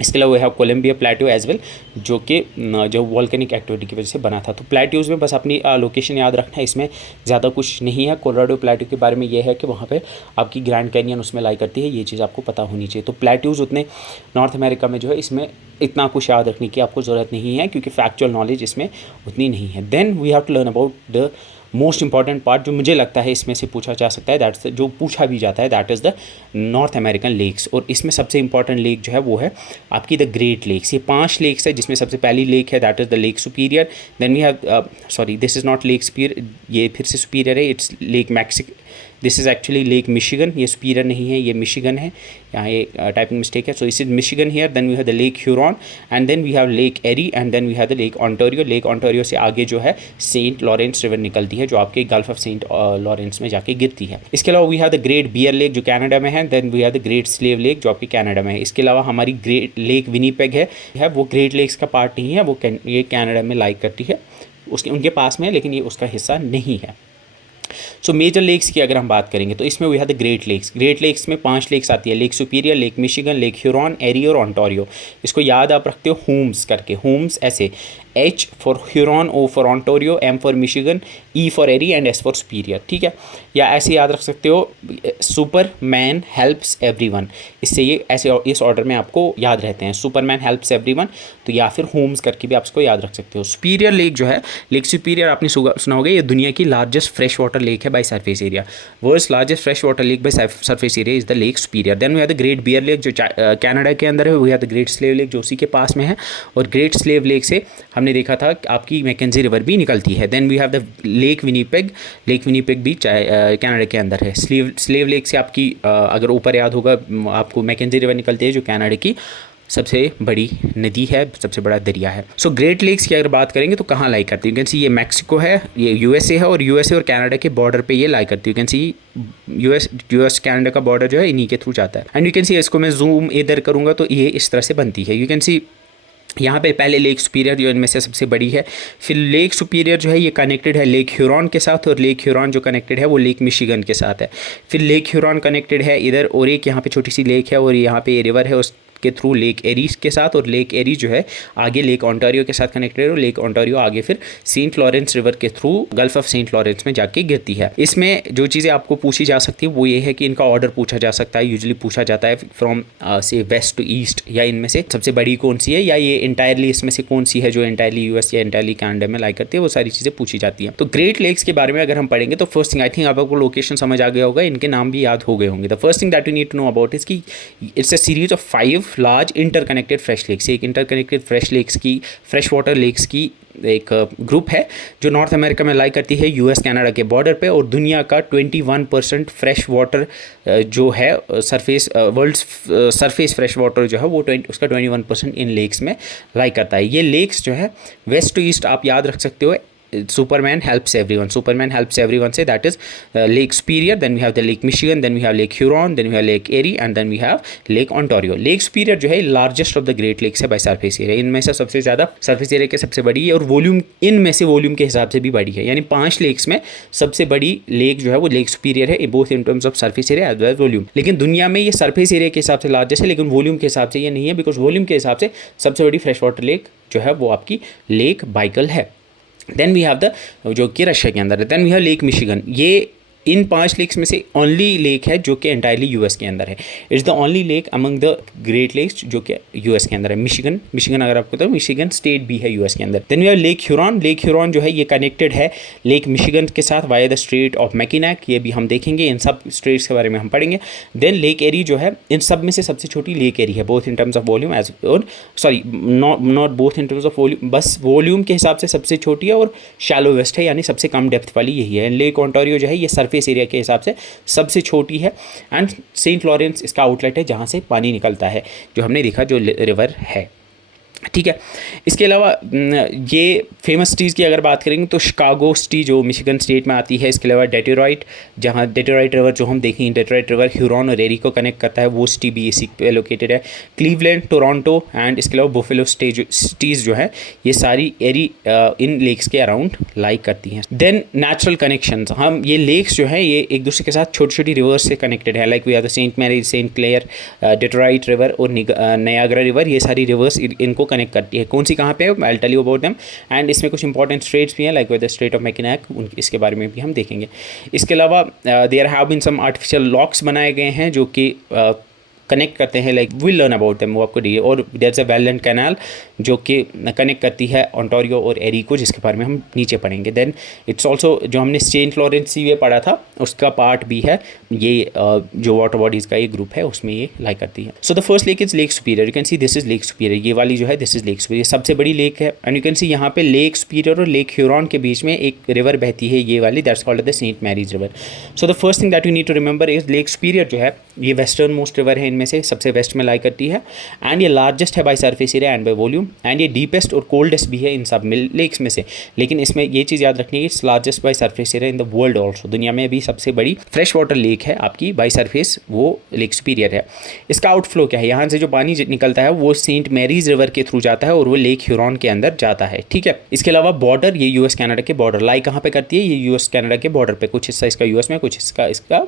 इसके अलावा we have Columbia plateau as well, जो कि जो वॉल्केनिक एक्टिविटी की वजह से बना था। तो प्लेटूज़ में बस अपनी लोकेशन याद रखना है, इसमें ज़्यादा कुछ नहीं है। कोलोराडो प्लेटू के बारे में ये है कि वहाँ पे आपकी ग्रैंड कैनियन उसमें लाई करती है, ये चीज़ आपको पता होनी चाहिए। तो प्लेटूज़ उतने नॉर्थ अमेरिका में जो है इसमें इतना कुछ याद रखने की आपको ज़रूरत नहीं है, क्योंकि फैक्चुअल नॉलेज इसमें उतनी नहीं है। Then we have to learn about the most important part जो मुझे लगता है इसमें से पूछा जा सकता है, दैट्स जो पूछा भी जाता है, that is the North American lakes. और इसमें सबसे इंपॉर्टेंट लेक जो है वो है आपकी द ग्रेट लेक्स। ये 5 लेक्स है, जिसमें सबसे पहली लेक है that is the Lake Superior. Then we have sorry this is not Lake Superior, ये फिर से सुपीरियर है, it's Lake Mexico, this is actually Lake Michigan, ये सुपीरियर नहीं है, ये मिशिगन है, यहाँ ये टाइपिंग मिस्टेक है। So this is Michigan here. Then we have the Lake Huron, and then we have Lake Erie, and then we have the Lake Ontario. Lake Ontario से आगे जो है सेंट लॉरेंस रिवर निकलती है, जो आपके gulf of Saint Lawrence में जाके गिरती है। इसके अलावा we have the Great Bear Lake जो कनाडा में है। Then we have the Great Slave Lake जो आपके कनाडा में है। इसके अलावा हमारी ग्रेट लेक विनीपेग है वो ग्रेट लेक्स का पार्ट नहीं है, वो ये कनाडा में लाई करती है, उसके उनके पास में है, लेकिन ये उसका हिस्सा नहीं है। सो मेजर लेक्स की अगर हम बात करेंगे तो इसमें we have the Great Lakes में 5 लेक्स आती है, Lake Superior, Lake Michigan, Lake Huron, Erie और ओंटारियो। इसको याद आप रखते हो होम्स करके, होम्स ऐसे H for Huron, O for Ontario, M for Michigan, E for Erie and S for Superior, ठीक है। या ऐसे याद रख सकते हो सुपरमैन हेल्प्स एवरीवन, इससे ये ऐसे इस ऑर्डर में आपको याद रहते हैं, सुपरमैन हेल्प्स एवरीवन, तो या फिर होम्स करके भी आप इसको याद रख सकते हो। सुपीरियर लेक जो है, लेक सुपीरियर आपने सुना होगा, ये दुनिया की लार्जेस्ट फ्रेश वाटर लेक है by surface area. World's largest fresh water lake by surface area is the Lake Superior. Then we have the Great Bear Lake जो कनाडा के अंदर है, we have the Great Slave Lake जो उसी के पास में है, और ग्रेट स्लेव लेक से हमने देखा था कि आपकी मैकेंजी रिवर भी निकलती है। Then we have the Lake Winnipeg भी कनाडा के अंदर है। स्लेव लेक से आपकी अगर ऊपर याद होगा आपको मैकेंजी रिवर निकलती है जो कनाडा की सबसे बड़ी नदी है, सबसे बड़ा दरिया है। सो ग्रेट लेक्स की अगर बात करेंगे तो कहाँ लाई करती है, यू कैन सी ये मैक्सिको है, ये यूएसए है, और यूएसए और कनाडा के बॉर्डर पे ये लाई करती है। You can see US Canada का बॉर्डर जो है इन्हीं के थ्रू जाता है। एंड यू कैन सी इसको मैं जूम इधर करूँगा तो ये इस तरह से बनती है। यू कैन सी यहाँ पे पहले लेक सुपीरियर जो इनमें से सबसे बड़ी है, फिर लेक सुपीरियर जो है ये कनेक्टेड है लेक ह्यूरॉन के साथ, और लेक ह्यूरॉन जो कनेक्टेड है वो लेक मिशिगन के साथ है। फिर लेक ह्यूरॉन कनेक्टेड है इधर, और एक यहाँ पे छोटी सी लेक है, और यहाँ पे ये रिवर है उसके थ्रू लेक एरी के साथ, और लेक एरी जो है आगे लेक ओंटारियो के साथ कनेक्टेड है, और लेक ओंटारियो आगे फिर सेंट लॉरेंस रिवर के through Gulf of Saint Lawrence में जाके गिरती है। इसमें जो चीज़ें आपको पूछी जा सकती है वो ये है कि इनका ऑर्डर पूछा जा सकता है, यूजुअली पूछा जाता है फ्रॉम से वेस्ट टू ईस्ट, या इनमें से सबसे बड़ी कौन सी है, या ये इंटायरली इसमें से कौन सी है जो इंटायरली यूएस या इंटायरली कनाडा में लाई करती है, वो सारी चीज़ें पूछी जाती हैं। तो ग्रेट लेक्स के बारे में अगर हम पढ़ेंगे तो फर्स्ट थिंग आई थिंक आपको लोकेशन समझ आ गया होगा, इनके नाम भी याद हो गए होंगे। The first thing that you need to know about is की it's a series of 5 large interconnected fresh lakes. एक इंटरकनेक्टेड फ्रेश लेक्स की, फ्रेश वाटर लेक्स की एक ग्रुप है जो नॉर्थ अमेरिका में लाई करती है यूएस कनाडा के बॉर्डर पे, और दुनिया का 21% फ्रेश वाटर जो है surface world surface fresh water जो है वो उसका 21% इन लेक्स में लाई करता है। ये लेक्स जो है वेस्ट टू ईस्ट आप याद रख सकते हो, Superman helps everyone say that is Lake Superior, then we have the Lake Michigan, then we have Lake Huron, then we have Lake Erie, and then we have Lake Ontario. Lake Superior जो है largest of the Great Lakes है by surface area, इनमें से सबसे ज़्यादा surface area के सबसे बड़ी है, और वॉल्यूम इनमें से वॉल्यूम के हिसाब से भी बड़ी है, यानी 5 लेक्स में सबसे बड़ी लेक जो है वो लेक सुपीरियर है, both in terms of surface area as well as volume. लेकिन दुनिया में ये सरफेस एरिया के हिसाब से लार्जेस्ट है, लेकिन वॉल्यूम के हिसाब से ये नहीं है, बिकॉज वॉल्यूम के हिसाब से सबसे बड़ी फ्रेश वाटर लेक जो है वो आपकी लेक बाइकल है। देन वी हैव द जो कि रशिया के अंदर है, then we have Lake Michigan. ये इन 5 लेक्स में से ओनली लेक है जो कि एंटायरली यूएस के अंदर है। It's the only lake among the Great Lakes जो कि यूएस के अंदर है। मिशिगन अगर आपको तो मिशिगन स्टेट भी है यूएस के अंदर। Then we have Lake Huron जो है ये कनेक्टेड है लेक मिशिगन के साथ via the straight of Mackinac, ये भी हम देखेंगे, इन सब स्ट्रेट्स के बारे में हम पढ़ेंगे। देन लेक एरी जो है इन सब में से सबसे छोटी लेक एरी है, both in terms of volume as और sorry not both in terms of volume, बस वॉल्यूम के हिसाब से सबसे छोटी है और शैलो वेस्ट है, यानी सबसे कम डेप्थ वाली यही है। लेक ओंटारियो जो है ये सरफेस एरिया के हिसाब से सबसे छोटी है, एंड सेंट लॉरेंस इसका आउटलेट है जहाँ से पानी निकलता है, जो हमने देखा जो रिवर है, ठीक है। इसके अलावा ये फेमस सिटीज़ की अगर बात करेंगे तो शिकागो सिटी जो मिशिगन स्टेट में आती है, इसके अलावा डेट्रॉइट, जहाँ डेट्रॉइट रिवर जो हम देखेंगे, डेट्रॉइट रिवर ह्यूरॉन और एरी को कनेक्ट करता है, वो सिटी भी इसी पे लोकेटेड है। क्लीवलैंड, टोरंटो एंड इसके अलावा बुफेलो सिटीज़ जो है ये सारी एरी इन लेक्स के अराउंड लाई करती हैं। देन नेचुरल कनेक्शंस, हम ये लेक्स जो है ये एक दूसरे के साथ छोटी छोटी रिवर्स से कनेक्टेड है, like we are the Saint Marys, Saint Clair, Detroit River और नयागरा रिवर, ये सारी रिवर्स इनको कनेक्ट करती है। कौन सी कहाँ पे है, I will tell you about them. And इसमें कुछ इंपॉर्टेंट स्ट्रेट्स भी हैं, like the straight of Mackinac, इसके बारे में भी हम देखेंगे। इसके अलावा there have been some artificial locks बनाए गए हैं जो कि कनेक्ट करते हैं, like will learn about them, वो आपको डी। और there is a Welland canal जो कि कनेक्ट करती है ओंटारियो और एरी को, जिसके बारे में हम नीचे पढ़ेंगे। देन इट्स ऑल्सो जो हमने सेंट लॉरेंस सीवे पढ़ा था उसका पार्ट भी है, ये जो वाटर बॉडीज़ का ये ग्रुप है उसमें ये लाई करती है। So the first lake is lake superior, you can see this is lake Superior, ये वाली जो है दिस इज़ लेक सुपीरियर, सबसे बड़ी लेक है। एंड यू कैन सी यहाँ पे लेक सुपीरियर और लेक ह्यूरॉन के बीच में एक रिवर बहती है, ये वाली, that's called the Saint Marys River. So the first thing that you need to remember is Lake Superior जो है ये वेस्टर्न मोस्ट रिवर है इनमें से सबसे वेस्ट में लाई करती है, एंड ये लार्जेस्ट है by surface area and bye volume, and ये डीपेस्ट और कोल्डेस्ट भी है इन सब लेक्स में से। लेकिन इसमें ये चीज़ याद रखनी है, its largest by surface area in the world also, दुनिया में भी सबसे बड़ी फ्रेश वाटर लेक है आपकी बाय सरफेस, वो लेक सुपीरियर है। इसका आउटफ्लो क्या है, यहाँ से जो पानी निकलता है वो सेंट मैरीज रिवर के थ्रू जाता है और वो लेक ह्यूरॉन के अंदर जाता है, ठीक है। इसके अलावा बॉर्डर, ये यूएस कनाडा के बॉर्डर लाई कहाँ पे करती है, ये यूएस कनाडा के बॉर्डर पे, कुछ हिस्सा इसका यूएस में, कुछ हिस्सा इसका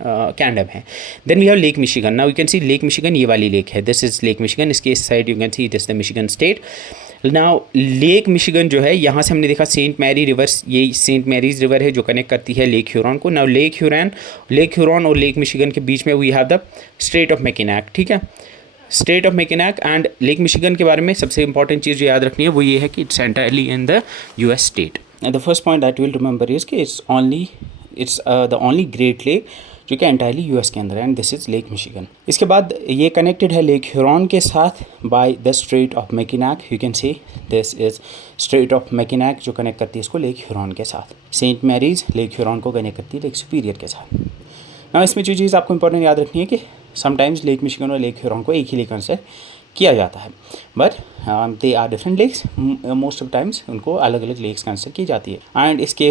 कनाडा में है। Then we have Lake Michigan. Now you can see Lake Michigan, ये वाली लेक है, दिस इज लेक मिशिगन, इसके इस side you can see it is the Michigan state. Now Lake Michigan जो है, यहाँ से हमने देखा सेंट मैरी रिवर, ये सेंट मैरीज रिवर है जो कनेक्ट करती है लेक ह्यूरॉन को। नाउ लेक ह्यूरॉन और लेक मिशिगन के बीच में we have the straight of Mackinac, ठीक है, state of Mackinac. And Lake Michigan के बारे में सबसे इंपॉर्टेंट चीज़ जो याद रखनी है वो ये है कि it's entirely in the US state. The first point that will remember is कि it's the only Great Lake जो कि एंटायरली यूएस के अंदर है, and this is Lake Michigan. इसके बाद ये कनेक्टेड है लेक ह्यूरॉन के साथ by the straight of Mackinac, you can see this is Strait of Mackinac जो कनेक्ट करती है इसको लेक ह्यूरॉन के साथ। सेंट मैरीज लेक ह्यूरॉन को कनेक्ट करती है लेक सुपीरियर के साथ। ना इसमें जो चीज़ आपको इंपॉर्टेंट याद रखनी है कि समटाइम्स लेक मिशिगन और लेक ह्यूरॉन को एक ही लेक कंसिडर किया जाता है, but they are different lakes, most of times उनको अलग अलग लेक्स कंसिडर की जाती है। एंड इसके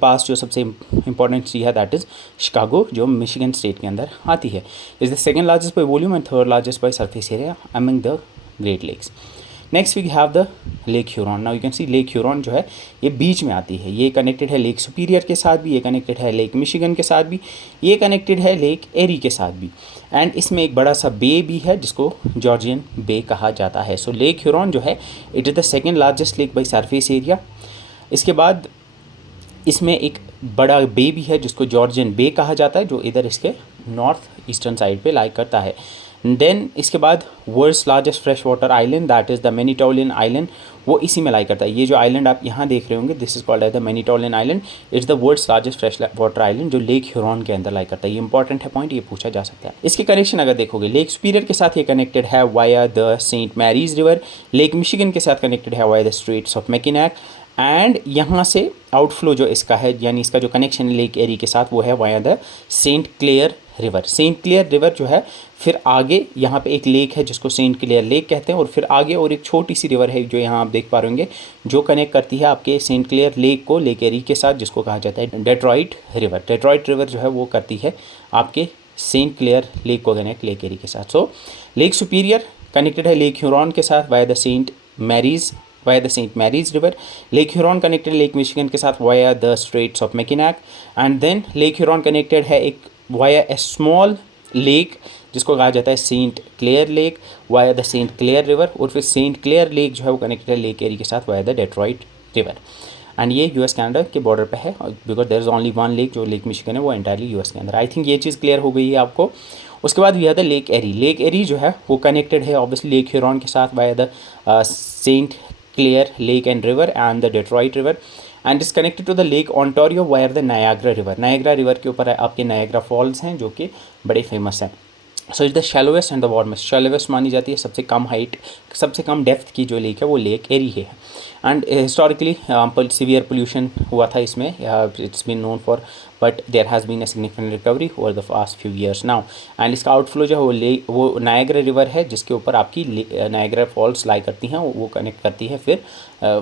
पास जो सबसे इंपॉर्टेंट चीज़ है दैट इज़ शिकागो, जो मिशिगन स्टेट के अंदर आती है, is the second largest by volume and third largest by surface area among the Great Lakes. Next we have the Lake Huron. Now you can see Lake Huron जो है ये बीच में आती है, ये कनेक्टेड है लेक सुपीरियर के साथ भी, ये कनेक्टेड है लेक मिशिगन के साथ भी, ये कनेक्टेड है लेक एरी के साथ भी, एंड इसमें एक बड़ा सा बे भी है जिसको जॉर्जियन बे कहा जाता है। सो लेक ह्यूरॉन जो है it is the second largest lake by surface area. इसके बाद इसमें एक बड़ा बे भी है जिसको जॉर्जियन बे कहा जाता है, जो इधर इसके नॉर्थ ईस्टर्न साइड पे लाई करता है। देन इसके बाद world's largest fresh water island that is the Manitoulin island, वो इसी में लाई करता है। ये जो आइलैंड आप यहाँ देख रहे होंगे this is called as the Manitoulin island, it's the world's largest fresh water island जो लेक ह्यूरॉन के अंदर लाई करता है। ये इंपॉर्टेंट है पॉइंट, ये पूछा जा सकता है। इसके कनेक्शन अगर देखोगे लेक सुपीरियर के साथ ये कनेक्टेड है via the Saint Marys River, Lake Michigan के साथ कनेक्टेड है via the Straits of Mackinac, and यहाँ से आउटफ्लो जो इसका है यानी इसका जो कनेक्शन लेक एरी के साथ वो है via the Saint Clair River. Saint Clair River जो है फिर आगे यहाँ पे एक लेक है जिसको सेंट क्लेयर लेक कहते हैं, और फिर आगे और एक छोटी सी रिवर है जो यहाँ आप देख पा रहे होंगे जो कनेक्ट करती है आपके सेंट क्लेयर लेक को लेक एरी के साथ, जिसको कहा जाता है डेट्रॉइट रिवर। डेट्रॉइट रिवर जो है वो करती है आपके सेंट क्लेयर लेक को कनेक्ट लेक एरी के साथ। सो लेक सुपीरियर कनेक्टेड है लेक ह्यूरॉन के साथ via the Saint Marys River, Lake Huron connected Lake Michigan के साथ via the Straits of Mackinac, and then Lake Huron connected है एक वाया ए स्मॉल लेक जिसको कहा जाता है Saint Clair Lake via the Saint Clair River, और फिर सेंट क्लेयर लेक जो है वो कनेक्टेड है लेक एरी के साथ via the Detroit River. And ये यूएस कनाडा के बॉर्डर पे है because there is only one lake जो लेक मिशिगन है वो एंटायरली यूएस के अंदर। आई थिंक ये चीज़ क्लियर हो गई है आपको। उसके बाद we have the Lake Erie. Lake Erie जो है वो कनेक्टेड है ऑब्वियसली लेक ह्यूरॉन के साथ via the Saint Clair lake and river and the Detroit River, and is connected to the Lake Ontario via the Niagara River. Niagara River के ऊपर आपके नायाग्रा false हैं जो कि बड़े फेमस हैं। So is the shallowest and the warmest, shallowest मानी जाती है सबसे कम हाइट सबसे कम डेप्थ की जो लेक है वो लेक एरी है। एंड हिस्टोरिकली सीवियर पोल्यूशन हुआ था इसमें, it's been known for, but there has been a significant recovery over the past few years now. And इसका आउटफ्लो जो है वो नायाग्रा रिवर है जिसके ऊपर आपकी नायाग्रा फॉल्स लाई करती हैं, वो कनेक्ट करती है, फिर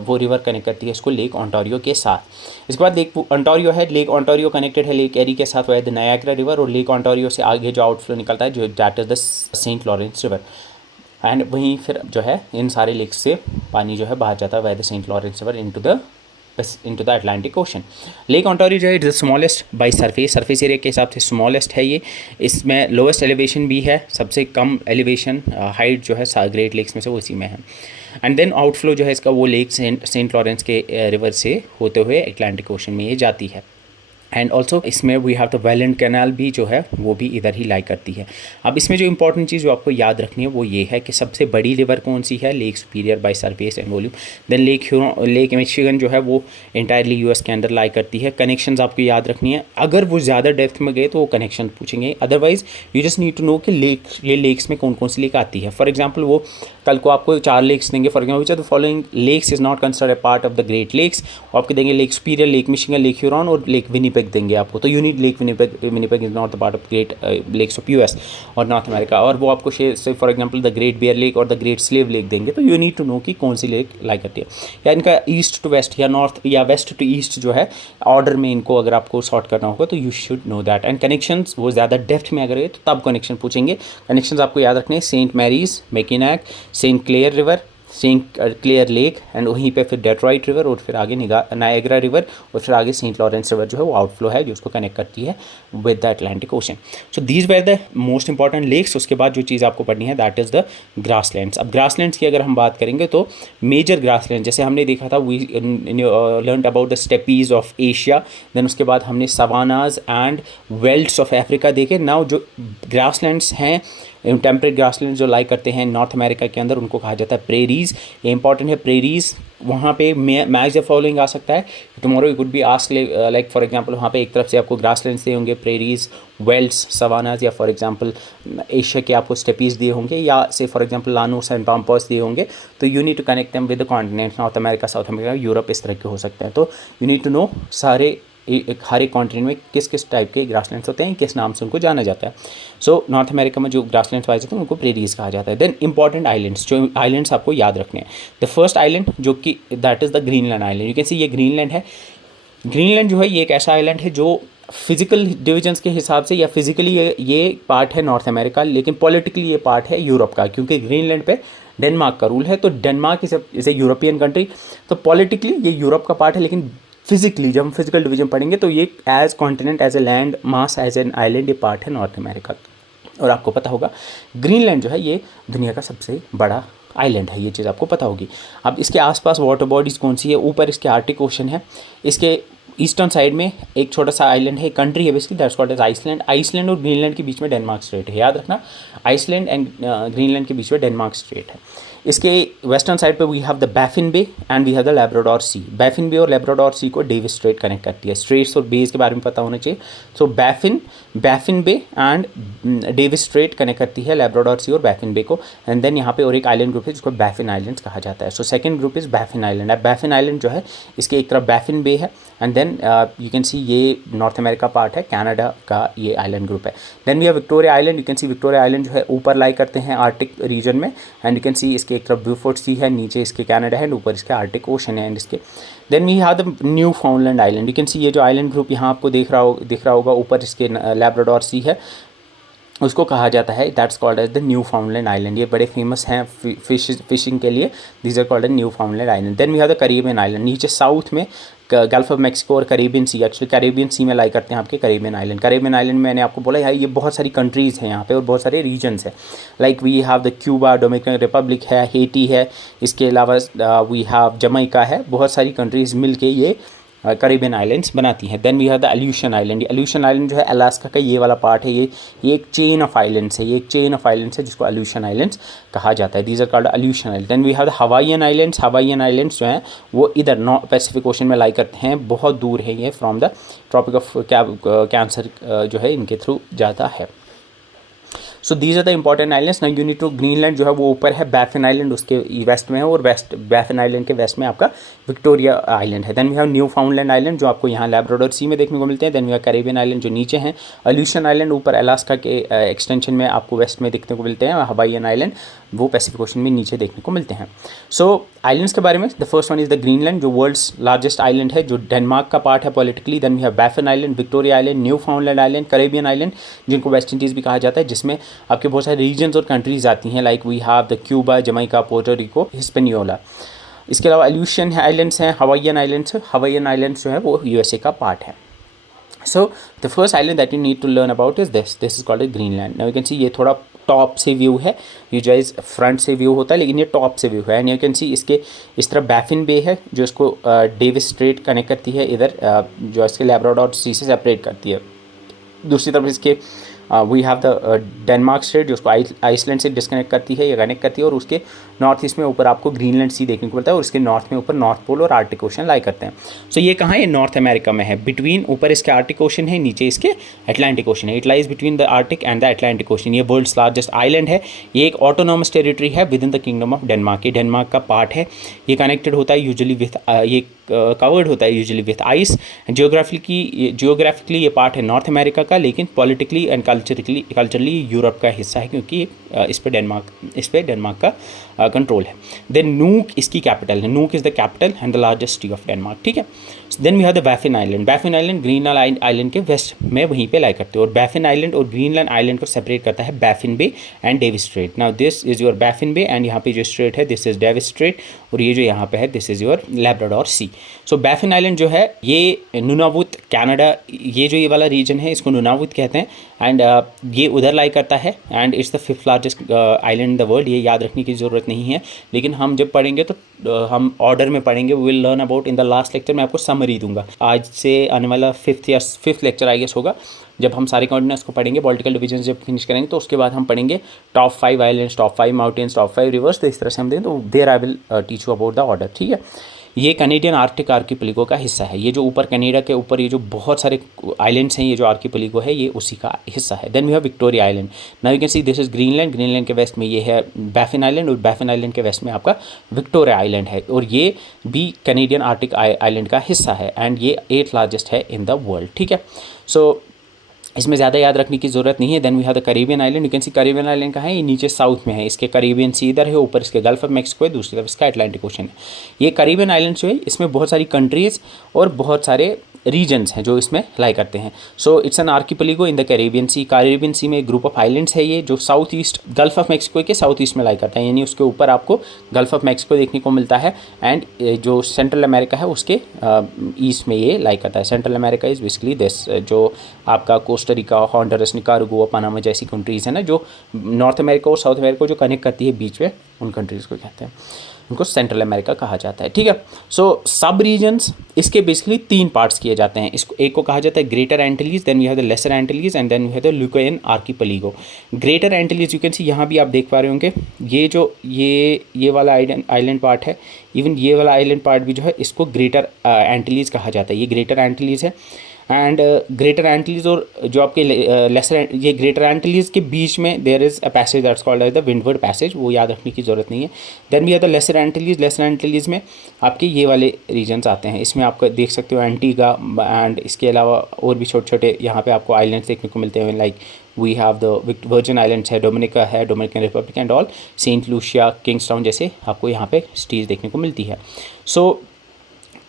वो रिवर कनेक्ट करती है इसको लेक ऑन्टारियो के साथ। इसके बाद लेक ऑन्टारियो है, लेक ऑन्टारियो कनेक्टेड है लेक एरी के साथ वाया द नायाग्रा रिवर, और लेक ऑन्टारियो से आगे जो आउटफ्लो निकलता है जो that is the Saint Lawrence River, and वहीं फिर जो है इन सारे लेक्स से पानी जो है बाहर जाता है via the Saint Lawrence River into the Atlantic Ocean. Lake Ontario जो है it's the smallest by surface area के हिसाब से स्मॉलेस्ट है ये। इसमें लोएस्ट एलिवेशन भी है, सबसे कम एलिवेशन हाइट जो है ग्रेट लेक्स में से वो इसी में है। एंड देन आउटफ्लो जो है इसका वो लेक सेंट लॉरेंस के रिवर से होते हुए अटलांटिक ओशन में ये जाती है। एंड ऑल्सो इसमें we have the Welland canal भी जो है वो भी इधर ही लाई करती है। अब इसमें जो इंपॉर्टेंट चीज़ जो आपको याद रखनी है वो ये है कि सबसे बड़ी रिवर कौन सी है, Lake Superior by surface and volume. Then Lake Michigan जो है वो इंटायरली यूएस के अंदर लाई करती है। कनेक्शंस आपको याद रखनी है, अगर वो ज़्यादा डेप्थ में गए तो वो कनेक्शन पूछेंगे, otherwise you just need to know कि ये लेक्स में कौन कौन सी लेक आती है। फॉर एग्जाम्पल वो कल को आपको 4 लेक्स देंगे for example, which are the following lakes is not considered a part of the Great Lakes, और आपको देंगे Lake Superior, Lake Michigan, Lake Huron और लेक विनीपेग देंगे आपको। तो you need Lake Winnipeg is not the part of Great Lakes of US और North America, और वो आपको say for example the Great Bear Lake और द ग्रेट स्लेव लेक देंगे। तो यू नीड टू नो कि कौन सी लेक लाई करती है, या इनका ईस्ट टू वेस्ट या नॉर्थ या वेस्ट टू ईस्ट जो है ऑर्डर में इनको अगर आपको सॉर्ट करना होगा तो you should know that. And connections वो ज़्यादा डेप्थ में अगर है तो तब कनेक्शन पूछेंगे। कनेक्शंस आपको याद रखने हैं, Saint Marys, Mackinac, Saint Clair River, Saint Clair lake, and वहीं पे फिर डेट्रॉइट रिवर, और फिर आगे नायग्रा रिवर, और फिर आगे सेंट लॉरेंस रिवर जो है वो आउटफ्लो है जो उसको कनेक्ट करती है with the Atlantic Ocean. So these were the most important lakes. उसके बाद जो चीज़ आपको पढ़नी है दैट इज़ द ग्रासलैंड्स। अब ग्रासलैंड्स की अगर हम बात करेंगे तो मेजर ग्रासलैंड जैसे हमने देखा था, we learn about the steppes of Asia, then उसके बाद हमने savannas and velds of Africa देखे। नाउ जो ग्रासलैंड्स हैं, टेम्परेट ग्रासलैंड जो लाई करते हैं नॉर्थ अमेरिका के अंदर, उनको कहा जाता है प्रेरीज। ये इंपॉर्टेंट है प्रेरीज। वहाँ पे मैच द फॉलोइंग आ सकता है। Tomorrow you could be ask like for example वहाँ पे एक तरफ से आपको ग्रासलैंड्स दिए होंगे, प्रेरीज, वेल्ड्स, सवानाज, या फॉर एग्जांपल एशिया के आपको स्टेपीज दिए होंगे, या say for example llanos and pampas दिए होंगे। तो you need to connect them with the continent, North America, South America, Europe, इस तरह के हो सकते हैं। तो यू नीड टू नो सारे हर एक कॉन्टिनेंट में किस किस टाइप के ग्रासलैंड्स होते हैं, किस नाम से उनको जाना जाता है। सो नॉर्थ अमेरिका में जो ग्रासलैंड्स पाए जाते हैं उनको प्रेरीज कहा जाता है। देन इंपॉर्टेंट आइलैंड्स, जो आइलैंड्स आपको याद रखने हैं। द फर्स्ट आइलैंड जो कि that is the Greenland island. You can see ये ग्रीनलैंड है। ग्रीनलैंड जो है ये एक ऐसा आइलैंड है जो फिजिकल डिविजन्स के हिसाब से या फिजिकली ये पार्ट है नॉर्थ अमेरिका, लेकिन पॉलिटिकली ये पार्ट है यूरोप का, क्योंकि ग्रीनलैंड पे डेनमार्क का रूल है। तो Denmark is a European country, तो पॉलिटिकली ये यूरोप का पार्ट है, लेकिन फिजिकली जब हम फिजिकल डिवीजन पढ़ेंगे तो ये as continent, as a land mass, as an island ये पार्ट है नॉर्थ अमेरिका। और आपको पता होगा ग्रीनलैंड जो है ये दुनिया का सबसे बड़ा आइलैंड है, ये चीज़ आपको पता होगी। अब इसके आसपास वाटर बॉडीज़ कौन सी है, ऊपर इसके आर्टिक ओशन है, इसके ईस्टर्न साइड में एक छोटा सा आइलैंड है, कंट्री है basically, that's called as Iceland. Iceland और ग्रीनलैंड के बीच में डेनमार्क स्ट्रेट है, याद रखना, आइसलैंड एंड ग्रीनलैंड के बीच में डेनमार्क स्ट्रेट है। इसके वेस्टर्न साइड पे we have the Baffin Bay and we have the Labrador Sea. Baffin Bay और लैब्राडोर सी को डेविस स्ट्रेट कनेक्ट करती है। स्ट्रेट्स और बेस के बारे में पता होना चाहिए। So Baffin Bay and Davis Strait connect करती है लैब्राडोर सी और बैफिन बे को। एंड देन यहाँ पे और एक आइलैंड ग्रुप है जिसको बैफिन आइलैंड्स कहा जाता है। So second group is Baffin Island. अब बैफिन आइलैंड जो है इसके एक तरफ बैफिन बे है, and then you can see ये नॉर्थ अमेरिका पार्ट है, कनाडा का ये आइलैंड ग्रुप है। Then we have Victoria Island. You can see Victoria Island जो है ऊपर लाई करते हैं आर्टिक रीजन में, एंड यू कैन सी इसके एक तरफ ब्यूफोर्ड सी है, नीचे इसके कनाडा है, ऊपर इसके आर्टिक ओशन है। एंड इसके then we have the Newfoundland island. You can see ये जो आइलैंड ग्रुप यहाँ आपको दिख रहा होगा, ऊपर इसके लैब्राडोर सी है, उसको कहा जाता है that's called as the Newfoundland island. ये बड़े फेमस हैं फिशिंग के लिए, these are called as Newfoundland island. Then we have the Caribbean island. नीचे साउथ में गल्फ ऑफ मैक्सिको और Caribbean Sea, actually Caribbean Sea में lie करते हैं आपके कैरिबियन आइलैंड। कैरिबियन आइलैंड में मैंने आपको बोला यार ये बहुत सारी कंट्रीज़ हैं यहाँ पे और बहुत सारे रीजन्स हैं, like we have the Cuba, Dominican Republic है, हेटी है, इसके अलावा वी हैव जमैका है। बहुत सारी कंट्रीज़ मिल के ये कैरिबियन आइलैंड्स बनाती हैं। Then we have the Aleutian island. ये अल्यूशन आइलैंड जो है अलास्का का ये वाला पार्ट है, ये एक चेन ऑफ आइलैंड्स है, ये एक चेन ऑफ आइलैंड्स है जिसको अल्यूशन आइलैंड्स कहा जाता है। These are called Aleutian island. Then we have the Hawaiian islands. Hawaiian islands जो हैं वो इधर नॉर्थ पैसिफिक ओशन में लाई करते हैं, बहुत दूर है ये from the Tropic of Cancer जो है इनके थ्रू जाता है। So these are the important islands. Now you need to, Greenland जो है वो ऊपर है, बैफिन आइलैंड उसके वेस्ट में है, और बैफिन आइलैंड के वेस्ट में आपका विक्टोरिया आइलैंड है। Then we have Newfoundland island जो आपको यहाँ लैब्राडोर सी में देखने को मिलते हैं। Then we have Caribbean island जो नीचे हैं, अल्यूशन आइलैंड ऊपर अलास्का के एक्सटेंशन में आपको वेस्ट में देखने को मिलते हैं, हवाईयन आइलैंड वो पैसिफिक ओशन में नीचे देखने को मिलते हैं। सो आइलैंड्स के बारे में the first one is the Greenland जो वर्ल्ड्स लार्जेस्ट आइलैंड है, जो डेनमार्क का पार्ट है politically. Then we have Baffin Island, Victoria Island, Newfoundland island, Caribbean island जिनको वेस्ट इंडीज़ भी कहा जाता है, जिसमें आपके बहुत सारे रीजन्स और कंट्रीज़ आती हैं, like we have the Cuba, Jamaica, Puerto Rico, Hispaniola. इसके अलावा अल्यूशन आइलैंड्स हैं, हवाईयन आइलैंड्स। हवाईयन आइलैंड्स जो है वो यूएसए का पार्ट है। So the first island that you need to learn about is this is called a Greenland. Now you can see ये थोड़ा टॉप से व्यू है, ये जो इस फ्रंट से व्यू होता है, लेकिन ये टॉप से व्यू है। एंड यू कैन सी इसके इस तरफ बैफिन बे है जो इसको डेविस स्ट्रेट कनेक्ट करती है, इधर जो इसके लैब्राडोर सी से सेपरेट करती है। दूसरी तरफ इसके we have the Denmark Strait जो उसको आइसलैंड से डिस्कनेक्ट करती है या कनेक्ट करती है, और उसके नॉर्थ ईस्ट में ऊपर आपको ग्रीनलैंड सी देखने को मिलता है और इसके नॉर्थ में ऊपर नॉर्थ पोल और आर्टिक ओशन लाई करते हैं। सो ये कहाँ है, नॉर्थ अमेरिका में है। बिटवीन ऊपर इसके आर्टिक ओशन है, नीचे इसके अटलांटिक ओशन है। It lies between the Arctic and the Atlantic ocean. ये वर्ल्ड्स लार्जेस्ट आइलैंड है। ये एक ऑटोनॉमस टेरिटरी है with in the kingdom of Denmark. ये डेनमार्क का पार्ट है। ये कनेक्टेड होता है यूजुअली विथ ये कवर्ड होता है यूजुअली विथ आइस। जियोग्राफिकली ये पार्ट है नॉर्थ अमेरिका का, लेकिन पॉलिटिकली एंड कल्चरली यूरोप का हिस्सा है, क्योंकि इस पे डेनमार्क का कंट्रोल है। देन नूक इसकी कैपिटल है। Nuuk is the capital and the largest city of Denmark, ठीक है। Then we have the Baffin Island. Baffin Island Greenland island के वेस्ट में वहीं पे लाई करते हैं, और बैफिन आइलैंड और ग्रीनलैंड आइलैंड को सेपरेट करता है Baffin Bay and Davis Strait. Now this is your Baffin Bay and यहाँ पे जो स्ट्रेट है दिस इज डेविस स्ट्रेट, और ये जो यहाँ पे है this is your Labrador Sea. So Baffin island जो है ये नूनावुत कनाडा, ये जो ये वाला रीजन है इसको नूनावुत कहते हैं, एंड ये उधर लाई करता है, and it's the 5th largest island in the world. ये याद रखने की ज़रूरत नहीं है, लेकिन हम जब पढ़ेंगे तो हम ऑर्डर में पढ़ेंगे। We will learn about in the last lecture. मैं आपको समरी दूंगा। आज से आने वाला 5th लेक्चर आई गेस होगा, जब हम सारे कॉर्डिनेट्स को पढ़ेंगे, पॉलिटिकल डिवीजन जब फिनिश करेंगे तो उसके बाद हम पढ़ेंगे top 5 islands, top 5 mountains, top 5 rivers. तो इस तरह से हम देंगे, तो there I will teach you about the order, ठीक है। ये कैनेडियन आर्कटिक आर्कीपेलिगो का हिस्सा है। ये जो ऊपर कनाडा के ऊपर ये जो बहुत सारे आइलैंड्स हैं, ये जो आर्कीपेलिगो है ये उसी का हिस्सा है। Then we have Victoria Island. Now you can see this is Greenland. Greenland के वेस्ट में ये है बैफिन आइलैंड, और बैफिन आइलैंड के वेस्ट में आपका विक्टोरिया आइलैंड है, और ये भी कैनेडियन आर्कटिक आइलैंड का हिस्सा है, एंड ये 8th लार्जेस्ट है इन द वर्ल्ड, ठीक है। सो इसमें ज़्यादा याद रखने की ज़रूरत नहीं है। Then we have the Caribbean island. You can see Caribbean island कहाँ है, ये नीचे साउथ में है। इसके कैरिबियन सी इधर है, ऊपर इसके गल्फ ऑफ मैक्सिको है, दूसरी तरफ इसका अटलांटिक ओशन है। ये कैरिबियन आइलैंड जो है इसमें बहुत सारी कंट्रीज़ और बहुत सारे रीजन्स हैं जो इसमें लाई करते हैं। So it's an archipelago in the Caribbean Sea. Caribbean Sea में एक ग्रुप ऑफ आइलैंड्स है ये, जो south east Gulf of Mexico के साउथ ईस्ट में लाई करता है, यानी उसके ऊपर आपको गल्फ ऑफ मैक्सिको देखने को मिलता है, एंड जो सेंट्रल अमेरिका है उसके ईस्ट में ये लाई करता है। Central America is basically this, जो आपका कोस्टारिका, हॉन्डुरस, निकारागुआ, पनामा जैसी कंट्रीज़ है ना, जो नॉर्थ अमेरिका और साउथ अमेरिका को जो कनेक्ट करती है बीच में, उन कंट्रीज़ को कहते हैं, उनको सेंट्रल अमेरिका कहा जाता है, ठीक है। सो सब रीजन्स इसके बेसिकली 3 पार्ट्स किए जाते हैं। इसको एक को कहा जाता है Greater Antilles, then we have the Lesser Antilles, and then we have the Lucayan archipelago. Greater Antilles you can see, यहाँ भी आप देख पा रहे होंगे, ये जो ये वाला आइलैंड पार्ट है, इवन ये वाला आइलैंड पार्ट भी जो है इसको ग्रेटर एंटिलीज कहा जाता है। ये ग्रेटर एंटिलीज है, एंड ग्रेटर एंटिलीज और जो आपके लेसर, ये ग्रेटर एंटिलीज के बीच में there is a passage that's called as the Windward Passage, वो याद रखने की ज़रूरत नहीं है। देन भी है द लेसर एंटिलीज। लेसर एंटिलीज में आपके ये वाले रीजन्स आते हैं। इसमें आपको देख सकते हो एंटीगा, एंड इसके अलावा और भी छोटे छोटे यहाँ पे आपको आइलैंड्स देखने को मिलते हैं, like we have the Virgin Islands है, डोमिनिका है, Dominican Republic and all, Saint Lucia, Kingstown जैसे आपको यहाँ पे सिटीज़ देखने को मिलती है। सो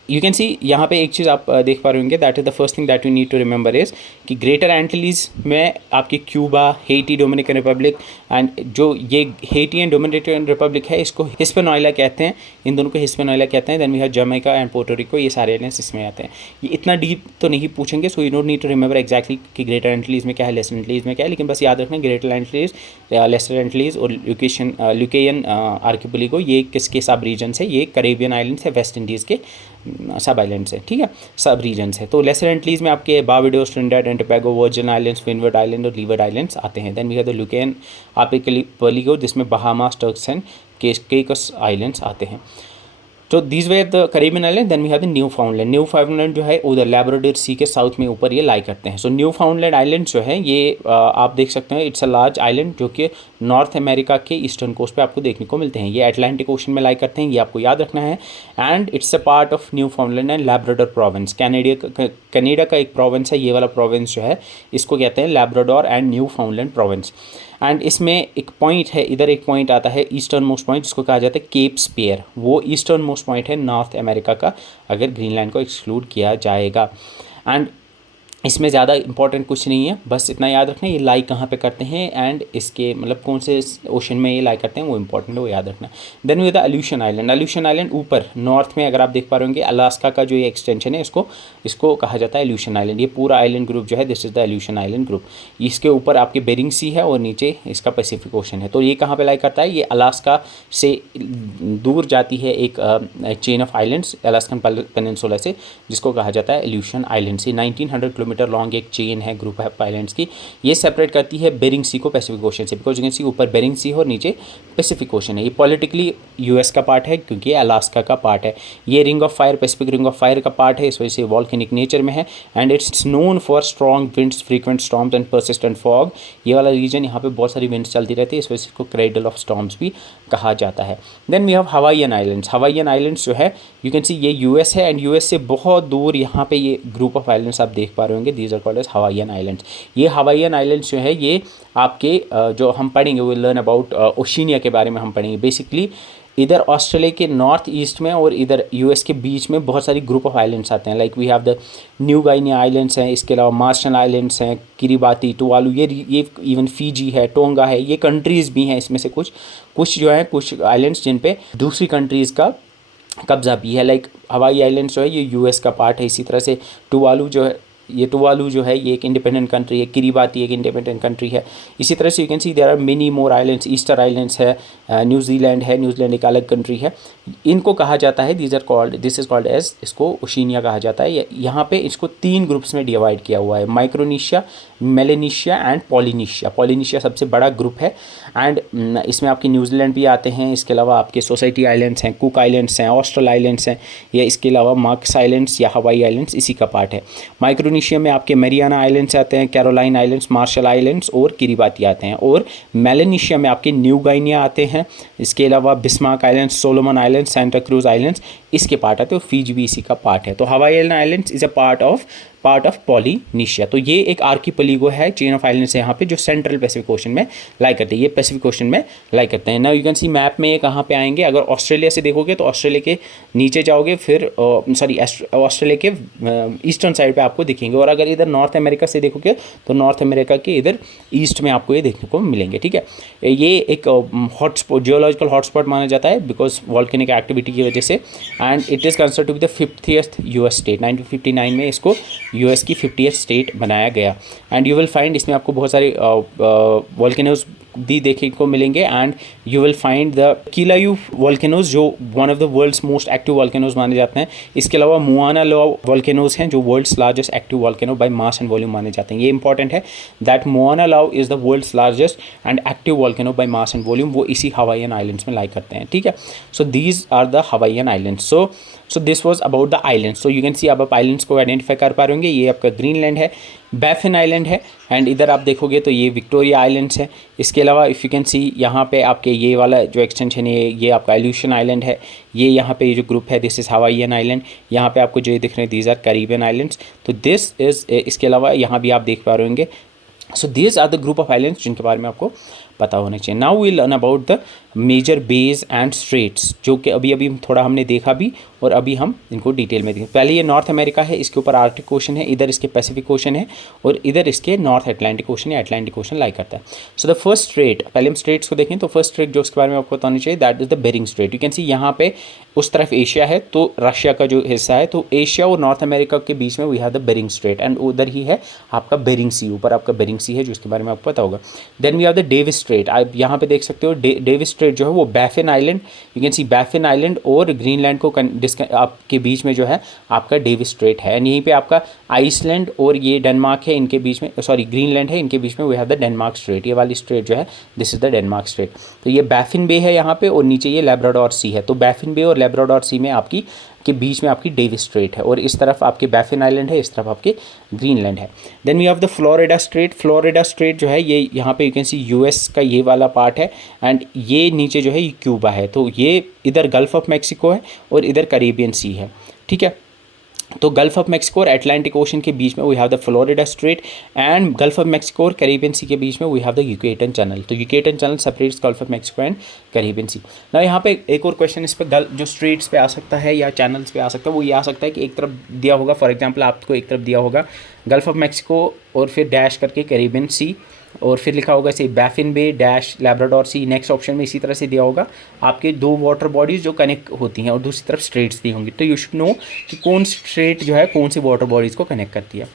यू कैन सी यहाँ पे एक चीज़ आप देख पा रहे होंगे, that is the first thing that you need to remember is कि ग्रेटर एंटिलीज में आपकी Cuba, Haiti, Dominican Republic, and जो ये हेटी एंड डोमिनिकन रिपब्लिक है इसको हिस्पेनियोला कहते हैं, इन दोनों को हिस्पेनियोला कहते हैं। Then we have Jamaica and Puerto Rico, ये सारे आइलैंड्स इसमें आते हैं। ये इतना डीप तो नहीं पूछेंगे, so you don't need to remember exactly कि ग्रेटर एंटिलीज में क्या है, लेसर एंटिलीज में क्या है, लेकिन बस याद रखना ग्रेटर एंटिलीज, लेसर एंटिलीज और ल्यूकेयन आर्कीपेलिगो ये किसके सब रीजन्स है, ये कैरेबियन आइलैंड्स है, वेस्ट इंडीज़ के सब आइलैंड्स हैं, ठीक है, सब रीजन्स हैं। तो लेसर एंटिलीज में आपके Barbados, Trinidad and Tobago, Virgin Islands, Windward Island और लीवर्ड आइलैंड्स आते हैं। Then we have the Lucayan archipelago, जिसमें Bahamas, Turks and Caicos Islands आते हैं। तो these were the Caribbean island. Then we have the Newfoundland. Newfoundland जो है उधर लैब्राडोर सी के साउथ में ऊपर ये लाई करते हैं। सो न्यू फाउंडलैंड आइलैंड जो है ये आप देख सकते हैं, इट्स अ लार्ज आइलैंड जो कि नॉर्थ अमेरिका के ईस्टर्न कोस्ट पे आपको देखने को मिलते हैं। ये अटलांटिक ओशन में लाई करते हैं, ये आपको याद रखना है। And it's a part of new फाउंडलैंड and Labrador province. Canada का एक प्रोविंस है, ये वाला प्रोविंस जो है इसको कहते हैं Labrador and new फाउंडलैंड province. And इसमें एक पॉइंट है, इधर एक पॉइंट आता है ईस्टर्न मोस्ट पॉइंट, जिसको कहा जाता है केप स्पेयर। वो ईस्टर्न मोस्ट पॉइंट है नॉर्थ अमेरिका का, अगर ग्रीनलैंड को एक्सक्लूड किया जाएगा। एंड इसमें ज़्यादा इंपॉर्टेंट कुछ नहीं है, बस इतना याद रखना ये लाई कहाँ पे करते हैं, एंड इसके मतलब कौन से ओशन में ये लाई करते हैं वो इंपॉर्टेंट है, वो याद रखना। Then we the Aleutian island. Aleutian island ऊपर नॉर्थ में अगर आप देख पा रहे होंगे, अलास्का का जो ये एक्सटेंशन है इसको कहा जाता है अल्यूशन आइलैंड। ये पूरा आइलैंड ग्रुप जो है this is the Aleutian island group. इसके ऊपर आपके बेरिंग सी है और नीचे इसका पैसिफिक ओशन है। तो ये कहाँ पर लाई करता है, ये अलास्का से दूर जाती है एक chain of islands Alaskan peninsula से, जिसको कहा जाता है अल्यूशन आइलैंड से। 1900 किलोमीटर लॉन्ग एक चेन है ग्रुप ऑफ आइलैंड्स की, ये सेपरेट करती है बेरिंग सी को पैसिफिक ओशन से, बिकॉज यू कैन सी ऊपर बेरिंग सी है और नीचे पैसिफिक ओशन है। ये पॉलिटिकली यूएस का पार्ट है क्योंकि ये अलास्का का पार्ट है। ये ring of fire Pacific ring of fire का पार्ट है, इस वजह से वॉल्केनिक नेचर में है and it's known for strong winds, frequent storms and persistent fog. ये वाला रीजन यहाँ पे बहुत सारी विंड्स चलती रहती है, इस वजह से इसको क्रेडल ऑफ स्टॉर्म्स भी कहा जाता है। Then we have Hawaiian islands. Hawaiian islands जो है यू कैन सी ये यूएस है एंड यूएस से बहुत दूर यहाँ पे ये ग्रुप ऑफ आइलैंड्स आप देख पा रहे होंगे, these are called as Hawaiian islands. ये हवाईयन आइलैंड्स जो है ये आपके जो हम पढ़ेंगे वो लर्न अबाउट ओशिनिया के बारे में हम पढ़ेंगे। बेसिकली इधर ऑस्ट्रेलिया के नॉर्थ ईस्ट में और इधर यूएस के बीच में बहुत सारी ग्रुप ऑफ आइलैंड्स आते हैं, like we have the New Guinea islands हैं, इसके अलावा मार्शल आइलैंड्स हैं, किरिबाती, टुवालू, ये इवन फीजी है, टोंगा है, ये कंट्रीज़ भी हैं इसमें से कुछ जो है कुछ आइलैंड्स जिन पे दूसरी कंट्रीज़ का कब्जा भी है, लाइक हवाई आइलैंड्स जो है ये यूएस का पार्ट है। इसी तरह से टुवालू जो है ये एक इंडिपेंडेंट कंट्री है, किरिबाती एक इंडिपेंडेंट कंट्री है। इसी तरह से you can see there are many more islands, Easter islands है, न्यूजीलैंड है, न्यूजीलैंड एक अलग कंट्री है। इनको कहा जाता है दिस इज कॉल्ड एज, इसको ओशिनिया कहा जाता है। यहाँ पे इसको 3 ग्रुप्स में डिवाइड किया हुआ है, Micronesia, Melanesia and Polynesia. Polynesia सबसे बड़ा ग्रुप है एंड इसमें आपके न्यूजीलैंड भी आते हैं, इसके अलावा आपके सोसाइटी आइलैंड्स हैं, कुक आइलैंड्स हैं, ऑस्ट्रल आइलैंड्स हैं, या इसके अलावा मार्कस आइलैंड्स या हवाई आइलैंड्स इसी का पार्ट है। माइक्रोनेशिया में आपके मैरियाना आइलैंड्स आते हैं, कैरोलाइन आइलैंड्स, मार्शल आइलैंड्स और किरिबाती आते हैं, और मेलेनेशिया में आपके न्यू गाइनिया आते हैं, इसके अलावा Bismarck islands, Solomon islands, Santa cruise islands इसके पार्ट आते हैं, और फीजी भी इसी का पार्ट है। तो हवाई islands is a part of Polynesia. तो ये एक आर्किपेलिगो है, चेन ऑफ आइलैंड्स है यहाँ पे, जो सेंट्रल पैसिफिक ओशन में लाई करते हैं, ये पैसिफिक ओशन में लाई करते हैं। Now you can C map में ये कहाँ पे आएंगे, अगर ऑस्ट्रेलिया से देखोगे तो ऑस्ट्रेलिया के नीचे जाओगे, फिर ऑस्ट्रेलिया के ईस्टर्न साइड पे आपको दिखेंगे, और अगर इधर नॉर्थ अमेरिका से देखोगे तो नॉर्थ अमेरिका के इधर ईस्ट में आपको ये देखने को मिलेंगे। ठीक है, ये एक हॉटस्पॉट, जियोलॉजिकल हॉटस्पॉट माना जाता है बिकॉज वॉल्केनिक एक्टिविटी की वजह से, and it is considered to be the 50th US state. 1959 में इसको यूएस की 50th स्टेट बनाया गया। एंड यू विल फाइंड इसमें आपको बहुत सारे वॉल्केनोज भी देखने को मिलेंगे, and you will find the Kilauea volcanoes जो one of the world's most active volcanoes माने जाते हैं। इसके अलावा मुआना लाव वॉल्केनोज हैं जो world's largest active volcano by mass and volume माने जाते हैं। ये इंपॉर्टेंट है that Mauna Loa is the world's largest and active volcano by mass and volume, वो इसी हवाईयन आइलैंड्स में लाई करते हैं। ठीक है, so these are the Hawaiian islands. So this was about the islands. So you can see आप islands को identify कर पा रहे होंगे। ये आपका ग्रीनलैंड है, बैफिन आइलैंड है, एंड इधर आप देखोगे तो ये विक्टोरिया आइलैंड्स है। इसके अलावा इफ़ यू कैन सी यहाँ पे आपके ये वाला जो एक्सटेंशन है ये आपका एल्यूशन आइलैंड है। ये यहाँ पे ये जो ग्रुप है दिस इज़ हवाईयन आइलैंड। यहाँ पे आपको जो ये दिख रहे हैं दीज आर कैरिबियन आइलैंड्स। तो दिस इज़, इसके अलावा यहाँ भी आप देख पा रहे होंगे। So these are the group of islands जिनके बारे में आपको पता होना चाहिए। Now we learn about the major bays and straits, जो कि अभी थोड़ा हमने देखा भी और अभी हम इनको डिटेल में देखें। पहले ये नॉर्थ अमेरिका है, इसके ऊपर आर्कटिक ओशन है, इधर इसके पैसिफिक ओशन है, और इधर इसके नॉर्थ अटलांटिक ओशन या अटलांटिक ओशन लाई करता है। सो द फर्स्ट स्ट्रेट, पहले हम स्ट्रेट्स को देखें तो फर्स्ट स्ट्रेट जो उसके बारे में आपको बताना चाहिए that is the Bering strait. You can see यहाँ पे उस तरफ एशिया है तो रशिया का जो हिस्सा है, तो एशिया और नॉर्थ अमेरिका के बीच में we have the Bering strait, and उधर ही है आपका बेरिंग सी, ऊपर आपका बेरिंग सी है जो इसके बारे में आपको पता होगा। Then we have the Davis strait. आप यहाँ पे देख सकते हो डेविस स्ट्रेट जो है वो Baffin island, you can C Baffin Island और ग्रीनलैंड को आपके बीच में जो है आपका डेविस स्ट्रेट है। एंड यहीं पे आपका आइसलैंड और ये डेनमार्क है, इनके बीच में सॉरी ग्रीनलैंड है, इनके बीच में we have the Denmark strait. ये वाली स्ट्रेट जो है this is the Denmark strait. तो ये बैफिन बे है यहाँ पे, और नीचे ये लैब्राडोर सी है। तो बैफिन बे और लैब्राडोर सी में आपकी के बीच में आपकी डेविस स्ट्रेट है, और इस तरफ आपके बैफिन आइलैंड है, इस तरफ आपके ग्रीनलैंड है। Then we have the Florida strait. Florida strait जो है ये यहाँ पे यू कैन सी यूएस का ये वाला पार्ट है, एंड ये नीचे जो है ये क्यूबा है। तो ये इधर गल्फ ऑफ मैक्सिको है और इधर कैरिबियन सी है। ठीक है, तो गल्फ ऑफ मैक्सिको और अटलांटिक ओशन के बीच में we have the Florida Strait, and Gulf of Mexico और कैरिबियन सी के बीच में we have the Yucatan Channel. तो Yucatan Channel separates Gulf of Mexico and Caribbean Sea. ना यहाँ पे एक और क्वेश्चन इस पर जो स्ट्रेट्स पे आ सकता है या चैनल्स पे आ सकता है, वो ये आ सकता है कि एक तरफ दिया होगा, फॉर एग्जाम्पल आपको एक तरफ दिया होगा गल्फ ऑफ मैक्सिको और फिर डैश करके कैरिबियन सी, और फिर लिखा होगा इसे बैफिन बे डैश लैब्राडोर सी। नेक्स्ट ऑप्शन में इसी तरह से दिया होगा आपके 2 वाटर बॉडीज़ जो कनेक्ट होती हैं और दूसरी तरफ स्ट्रेट्स दी होंगी। तो यू शुड नो कि कौन स्ट्रेट जो है कौन सी वाटर बॉडीज़ को कनेक्ट करती है।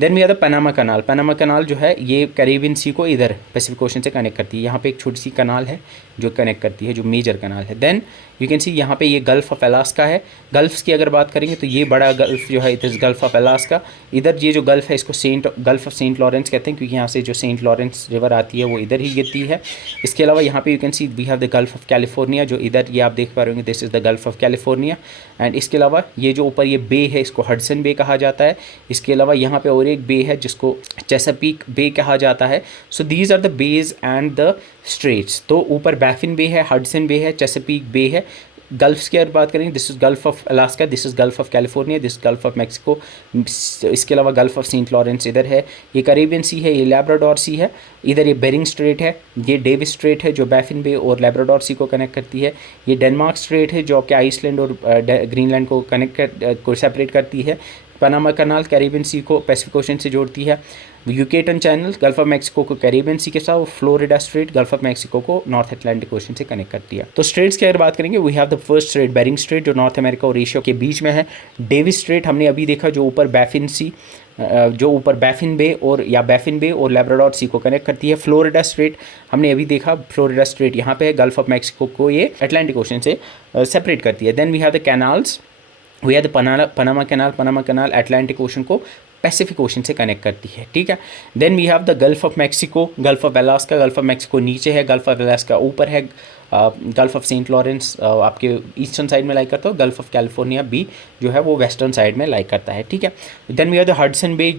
Then we are the Panama Canal. Panama Canal जो है ये कैरेबियन सी को इधर पैसिफिक ओशन से कनेक्ट करती है। यहाँ पे एक छोटी सी कनाल है जो कनेक्ट करती है, जो मेजर कनाल है। देन यू कैन सी यहाँ पे ये गल्फ ऑफ अलास्का है। गल्फ्स की अगर बात करेंगे तो ये बड़ा गल्फ जो है it is gulf of Alaska. इधर ये जो गल्फ है इसको गल्फ ऑफ सेंट लॉरेंस कहते हैं, क्योंकि यहाँ से जो सेंट लॉरेंस रिवर आती है वो इधर ही गिरती है। इसके अलावा यहाँ पे you can see we have the gulf of California, जो इधर ये आप देख पा रहे होंगे, this is the gulf of California. And इसके अलावा ये जो ऊपर ये बे है इसको हडसन बे कहा जाता है। इसके अलावा यहाँ पे और एक बे है जिसको चेसापीक बे कहा जाता है। So these are the bays and the straits. तो ऊपर बैफिन बे है, हडसन बे है, चेसापीक बे है। गल्फ्स की अगर बात करेंगे, this is gulf of Alaska, this is gulf of California, this gulf of Mexico. इसके अलावा गल्फ ऑफ सेंट लॉरेंस इधर है, ये कैरेबियन सी है, ये लैब्राडोर सी है। इधर ये बेरिंग स्ट्रेट है, ये डेविस स्ट्रेट है जो बैफिन बे और लैब्राडोर सी को कनेक्ट करती है। ये डेनमार्क स्ट्रेट है जो आपके आइसलैंड और ग्रीनलैंड को को सेपरेट करती है। पनामा कनाल कैरेबियन सी को पैसिफिक ओशन से जोड़ती है। Yucatan channel gulf of Mexico को कैरेबियन सी के साथ, और Florida strait gulf of Mexico को नॉर्थ अटलांटिक ओशन से कनेक्ट करती है। तो स्ट्रेट्स की अगर बात करेंगे, we have the first strait Bering strait जो नॉर्थ अमेरिका और एशिया के बीच में है। डेविस स्ट्रेट हमने अभी देखा जो ऊपर बैफिन बे और बैफिन बे और लैब्राडोर सी को कनेक्ट करती है। फ्लोरिडा स्ट्रेट हमने अभी देखा, फ्लोरिडा स्ट्रेट यहाँ पे है, गल्फ ऑफ मैक्सिको को ये अटलांटिक ओशन से सेपरेट करती है। Then we have the canals, we have the Panama canal. Panama canal Atlantic ocean को पैसिफिक ओशन से कनेक्ट करती है, ठीक है। Then we have the gulf of Mexico, gulf of Alaska. Gulf of Mexico नीचे है, गल्फ ऑफ अलास्का ऊपर है। गल्फ ऑफ सेंट लॉरेंस आपके ईस्टर्न साइड में लाई करता है, गल्फ ऑफ कैलिफोर्निया भी जो है वो वेस्टर्न साइड में लाई करता है, ठीक है। Then we have the Hudson bay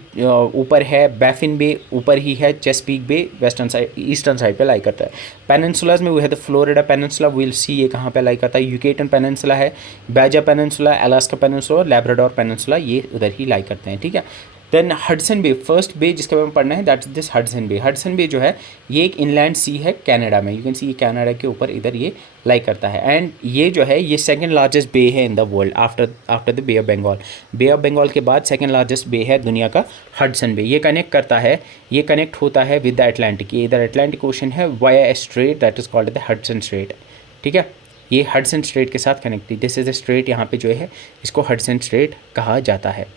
ऊपर है, बैफिन बे ऊपर ही है, Chesapeake bay western side eastern side पे लाई करता है। पेनिनसुलाज में we have the Florida peninsula, will see ये कहाँ पे लाई करता है, यूकेटन पेनिनसुला है, Baja peninsula, Alaska peninsula, Labrador peninsula ये उधर ही लाई करते हैं, ठीक है। Then Hudson bay, first bay जिसके बारे में पढ़ना है that's this Hudson bay. Hudson bay जो है ये एक इनलैंड सी है कनाडा में, यू कैन सी ये कनाडा के ऊपर इधर ये लाई करता है। एंड ये जो है ये सेकंड लार्जेस्ट बे है in the world after the bay of Bengal. Bay of Bengal के बाद सेकंड लार्जेस्ट बे है दुनिया का हडसन बे। ये कनेक्ट करता है, ये कनेक्ट होता है विद द अटलांटिक। ये इधर अटलांटिक ओशन है via a straight that is called the Hudson straight, ठीक है। ये हडसन स्ट्रेट के साथ connected, this is the straight यहाँ पे जो है इसको हडसन स्ट्रेट कहा जाता है।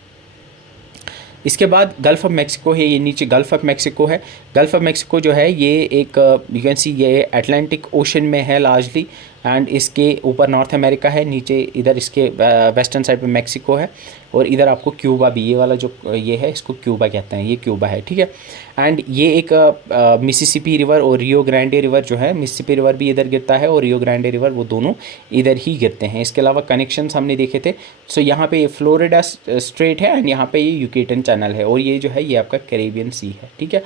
इसके बाद गल्फ ऑफ मैक्सिको है, ये नीचे गल्फ ऑफ मैक्सिको है। गल्फ ऑफ मैक्सिको जो है ये एक यू कैन सी ये अटलांटिक ओशन में है लार्जली, एंड इसके ऊपर नॉर्थ अमेरिका है, नीचे इधर इसके वेस्टर्न साइड पे मैक्सिको है, और इधर आपको क्यूबा भी, ये वाला जो ये है इसको क्यूबा कहते हैं, ये क्यूबा है, ठीक है। एंड ये एक मिसिसिपी रिवर और रियो ग्रांडे रिवर जो है, मिसिसिपी रिवर भी इधर गिरता है और रियो ग्रांडे रिवर, वो दोनों इधर ही गिरते हैं। इसके अलावा कनेक्शंस हमने देखे थे। सो यहाँ पे ये फ्लोरिडा स्ट्रेट है एंड यहाँ पे ये यूकेटन चैनल है, और ये जो है ये आपका कैरेबियन सी है, ठीक है।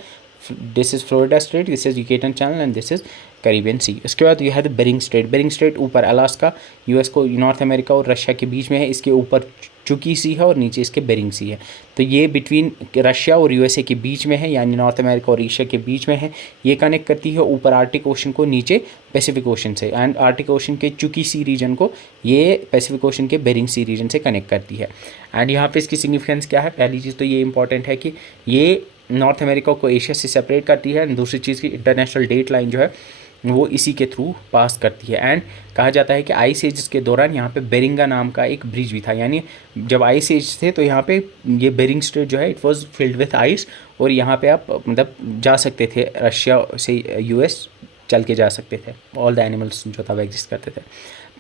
This is Florida Strait, this is Yucatan Channel and this is Caribbean Sea. उसके बाद ये है the Bering Strait. Bering Strait ऊपर अलास्का, यूएस को नॉर्थ अमेरिका और रशिया के बीच में है, इसके ऊपर चुकी सी है और नीचे इसके बेरिंग सी है। तो ये बिटवीन रशिया और यूएसए के बीच में है, यानी नॉर्थ अमेरिका और एशिया के बीच में है। ये कनेक्ट करती है ऊपर आर्टिक ओशन को नीचे पैसिफिक ओशन से, एंड आर्टिक ओशन के चुकी सी रीजन को ये पैसिफिक ओशन के बेरिंग सी रीजन से कनेक्ट करती है। एंड यहाँ पे इसकी सिग्निफिकेंस क्या है, पहली चीज़ तो ये इंपॉर्टेंट है कि ये नॉर्थ अमेरिका को एशिया से सेपरेट करती है, एंड दूसरी चीज़ की इंटरनेशनल डेट लाइन जो है वो इसी के थ्रू पास करती है। एंड कहा जाता है कि आइस एज के दौरान यहाँ पे बेरिंगा नाम का एक ब्रिज भी था, यानी जब आइस एज थे तो यहाँ पे ये बेरिंग स्ट्रेट जो है it was filled with ice, और यहाँ पे आप मतलब जा सकते थे, रशिया से यूएस चल के जा सकते थे, ऑल द एनिमल्स जो था वो एग्जिस्ट करते थे।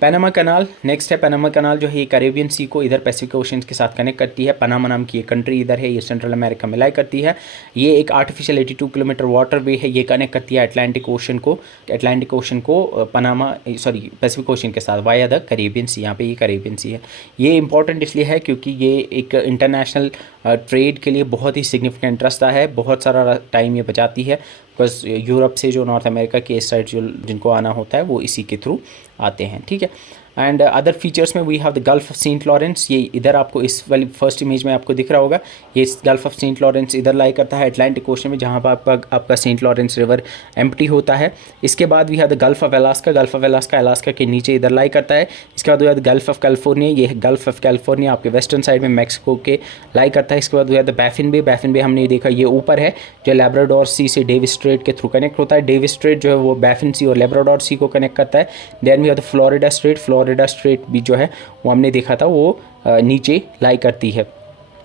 पनामा कनाल नेक्स्ट है। पनामा कनाल जो है ये कैरेबियन सी को इधर पैसिफिक ओशन के साथ कनेक्ट करती है। पनामा नाम की ये कंट्री इधर है, ये सेंट्रल अमेरिका में लाई करती है। ये एक आर्टिफिशियल 82 किलोमीटर वाटर वे है, ये कनेक्ट करती है अटलांटिक ओशन को पनामा पैसिफिक ओशन के साथ वाया द कैरेबियन सी। यहाँ पे ये कैरेबियन सी है। ये इंपॉर्टेंट इसलिए है क्योंकि ये एक इंटरनेशनल ट्रेड के लिए बहुत ही सिग्निफिकेंट रास्ता है, बहुत सारा टाइम ये बचाती है, बिकॉज यूरोप से जो नॉर्थ अमेरिका के इस साइड जो जिनको आना होता है वो इसी के थ्रू आते हैं, ठीक है। एंड अदर फीचर्स में we have the gulf of Saint Lawrence. ये इधर आपको इस वाली फर्स्ट इमेज में आपको दिख रहा होगा, ये गल्फ ऑफ सेंट लॉरेंस इधर लाई करता है अटलांटिक ओशन में, जहाँ पर आपका सेंट लॉरेंस रिवर एम्प्टी होता है। इसके बाद we have the gulf of Alaska. Gulf of Alaska के नीचे इधर लाई करता है। इसके बाद we have the gulf of California. ये गल्फ ऑफ कैलिफोर्निया आपके वेस्टर्न साइड में मैक्सिको के लाई करता है। इसके बाद we have the Baffin Bay. Baffin Bay हमने देखा ये ऊपर है, जो लैब्राडोर सी से डेविस स्ट्रेट के थ्रू कनेक्ट होता है। डेविस स्ट्रेट जो है वो बैफिन सी और लैब्राडोर सी को कनेक्ट करता है। Then we have the Florida strait. Florida strait भी जो है वो हमने देखा था वो नीचे लाई करती है।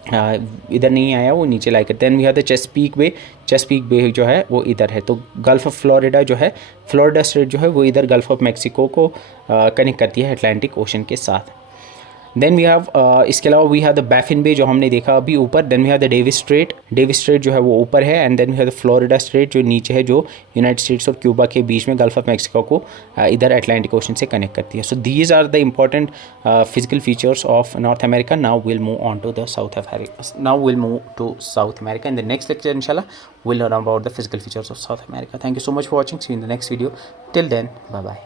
इधर नहीं आया, वो नीचे लाई करते हैं। देन वी हैव द चेस्पीक बे जो है वो इधर है। तो गल्फ़ ऑफ फ्लोरिडा जो है, फ्लोरिडा स्ट्रेट जो है वो इधर गल्फ़ ऑफ मैक्सिको को कनेक्ट करती है अटलांटिक ओशन के साथ। देन वी हैव इसके अलावा we have the Baffin bay जो हमने देखा अभी ऊपर। Then we have the Davis strait जो है वो ऊपर है। And then we have the Florida strait जो नीचे है, जो यूनाइटेड स्टेट्स और क्यूबा के बीच में गल्फ ऑफ मैक्सिको को इधर अटलांटिक ओशन से कनेक्ट करती है। So these are the important physical features of north America. Now will move on to the south America in the next lecture. इंशाल्लाह we'll learn about the physical features of South America. Thank you so much for watching. See you in the next video. Till then, bye bye.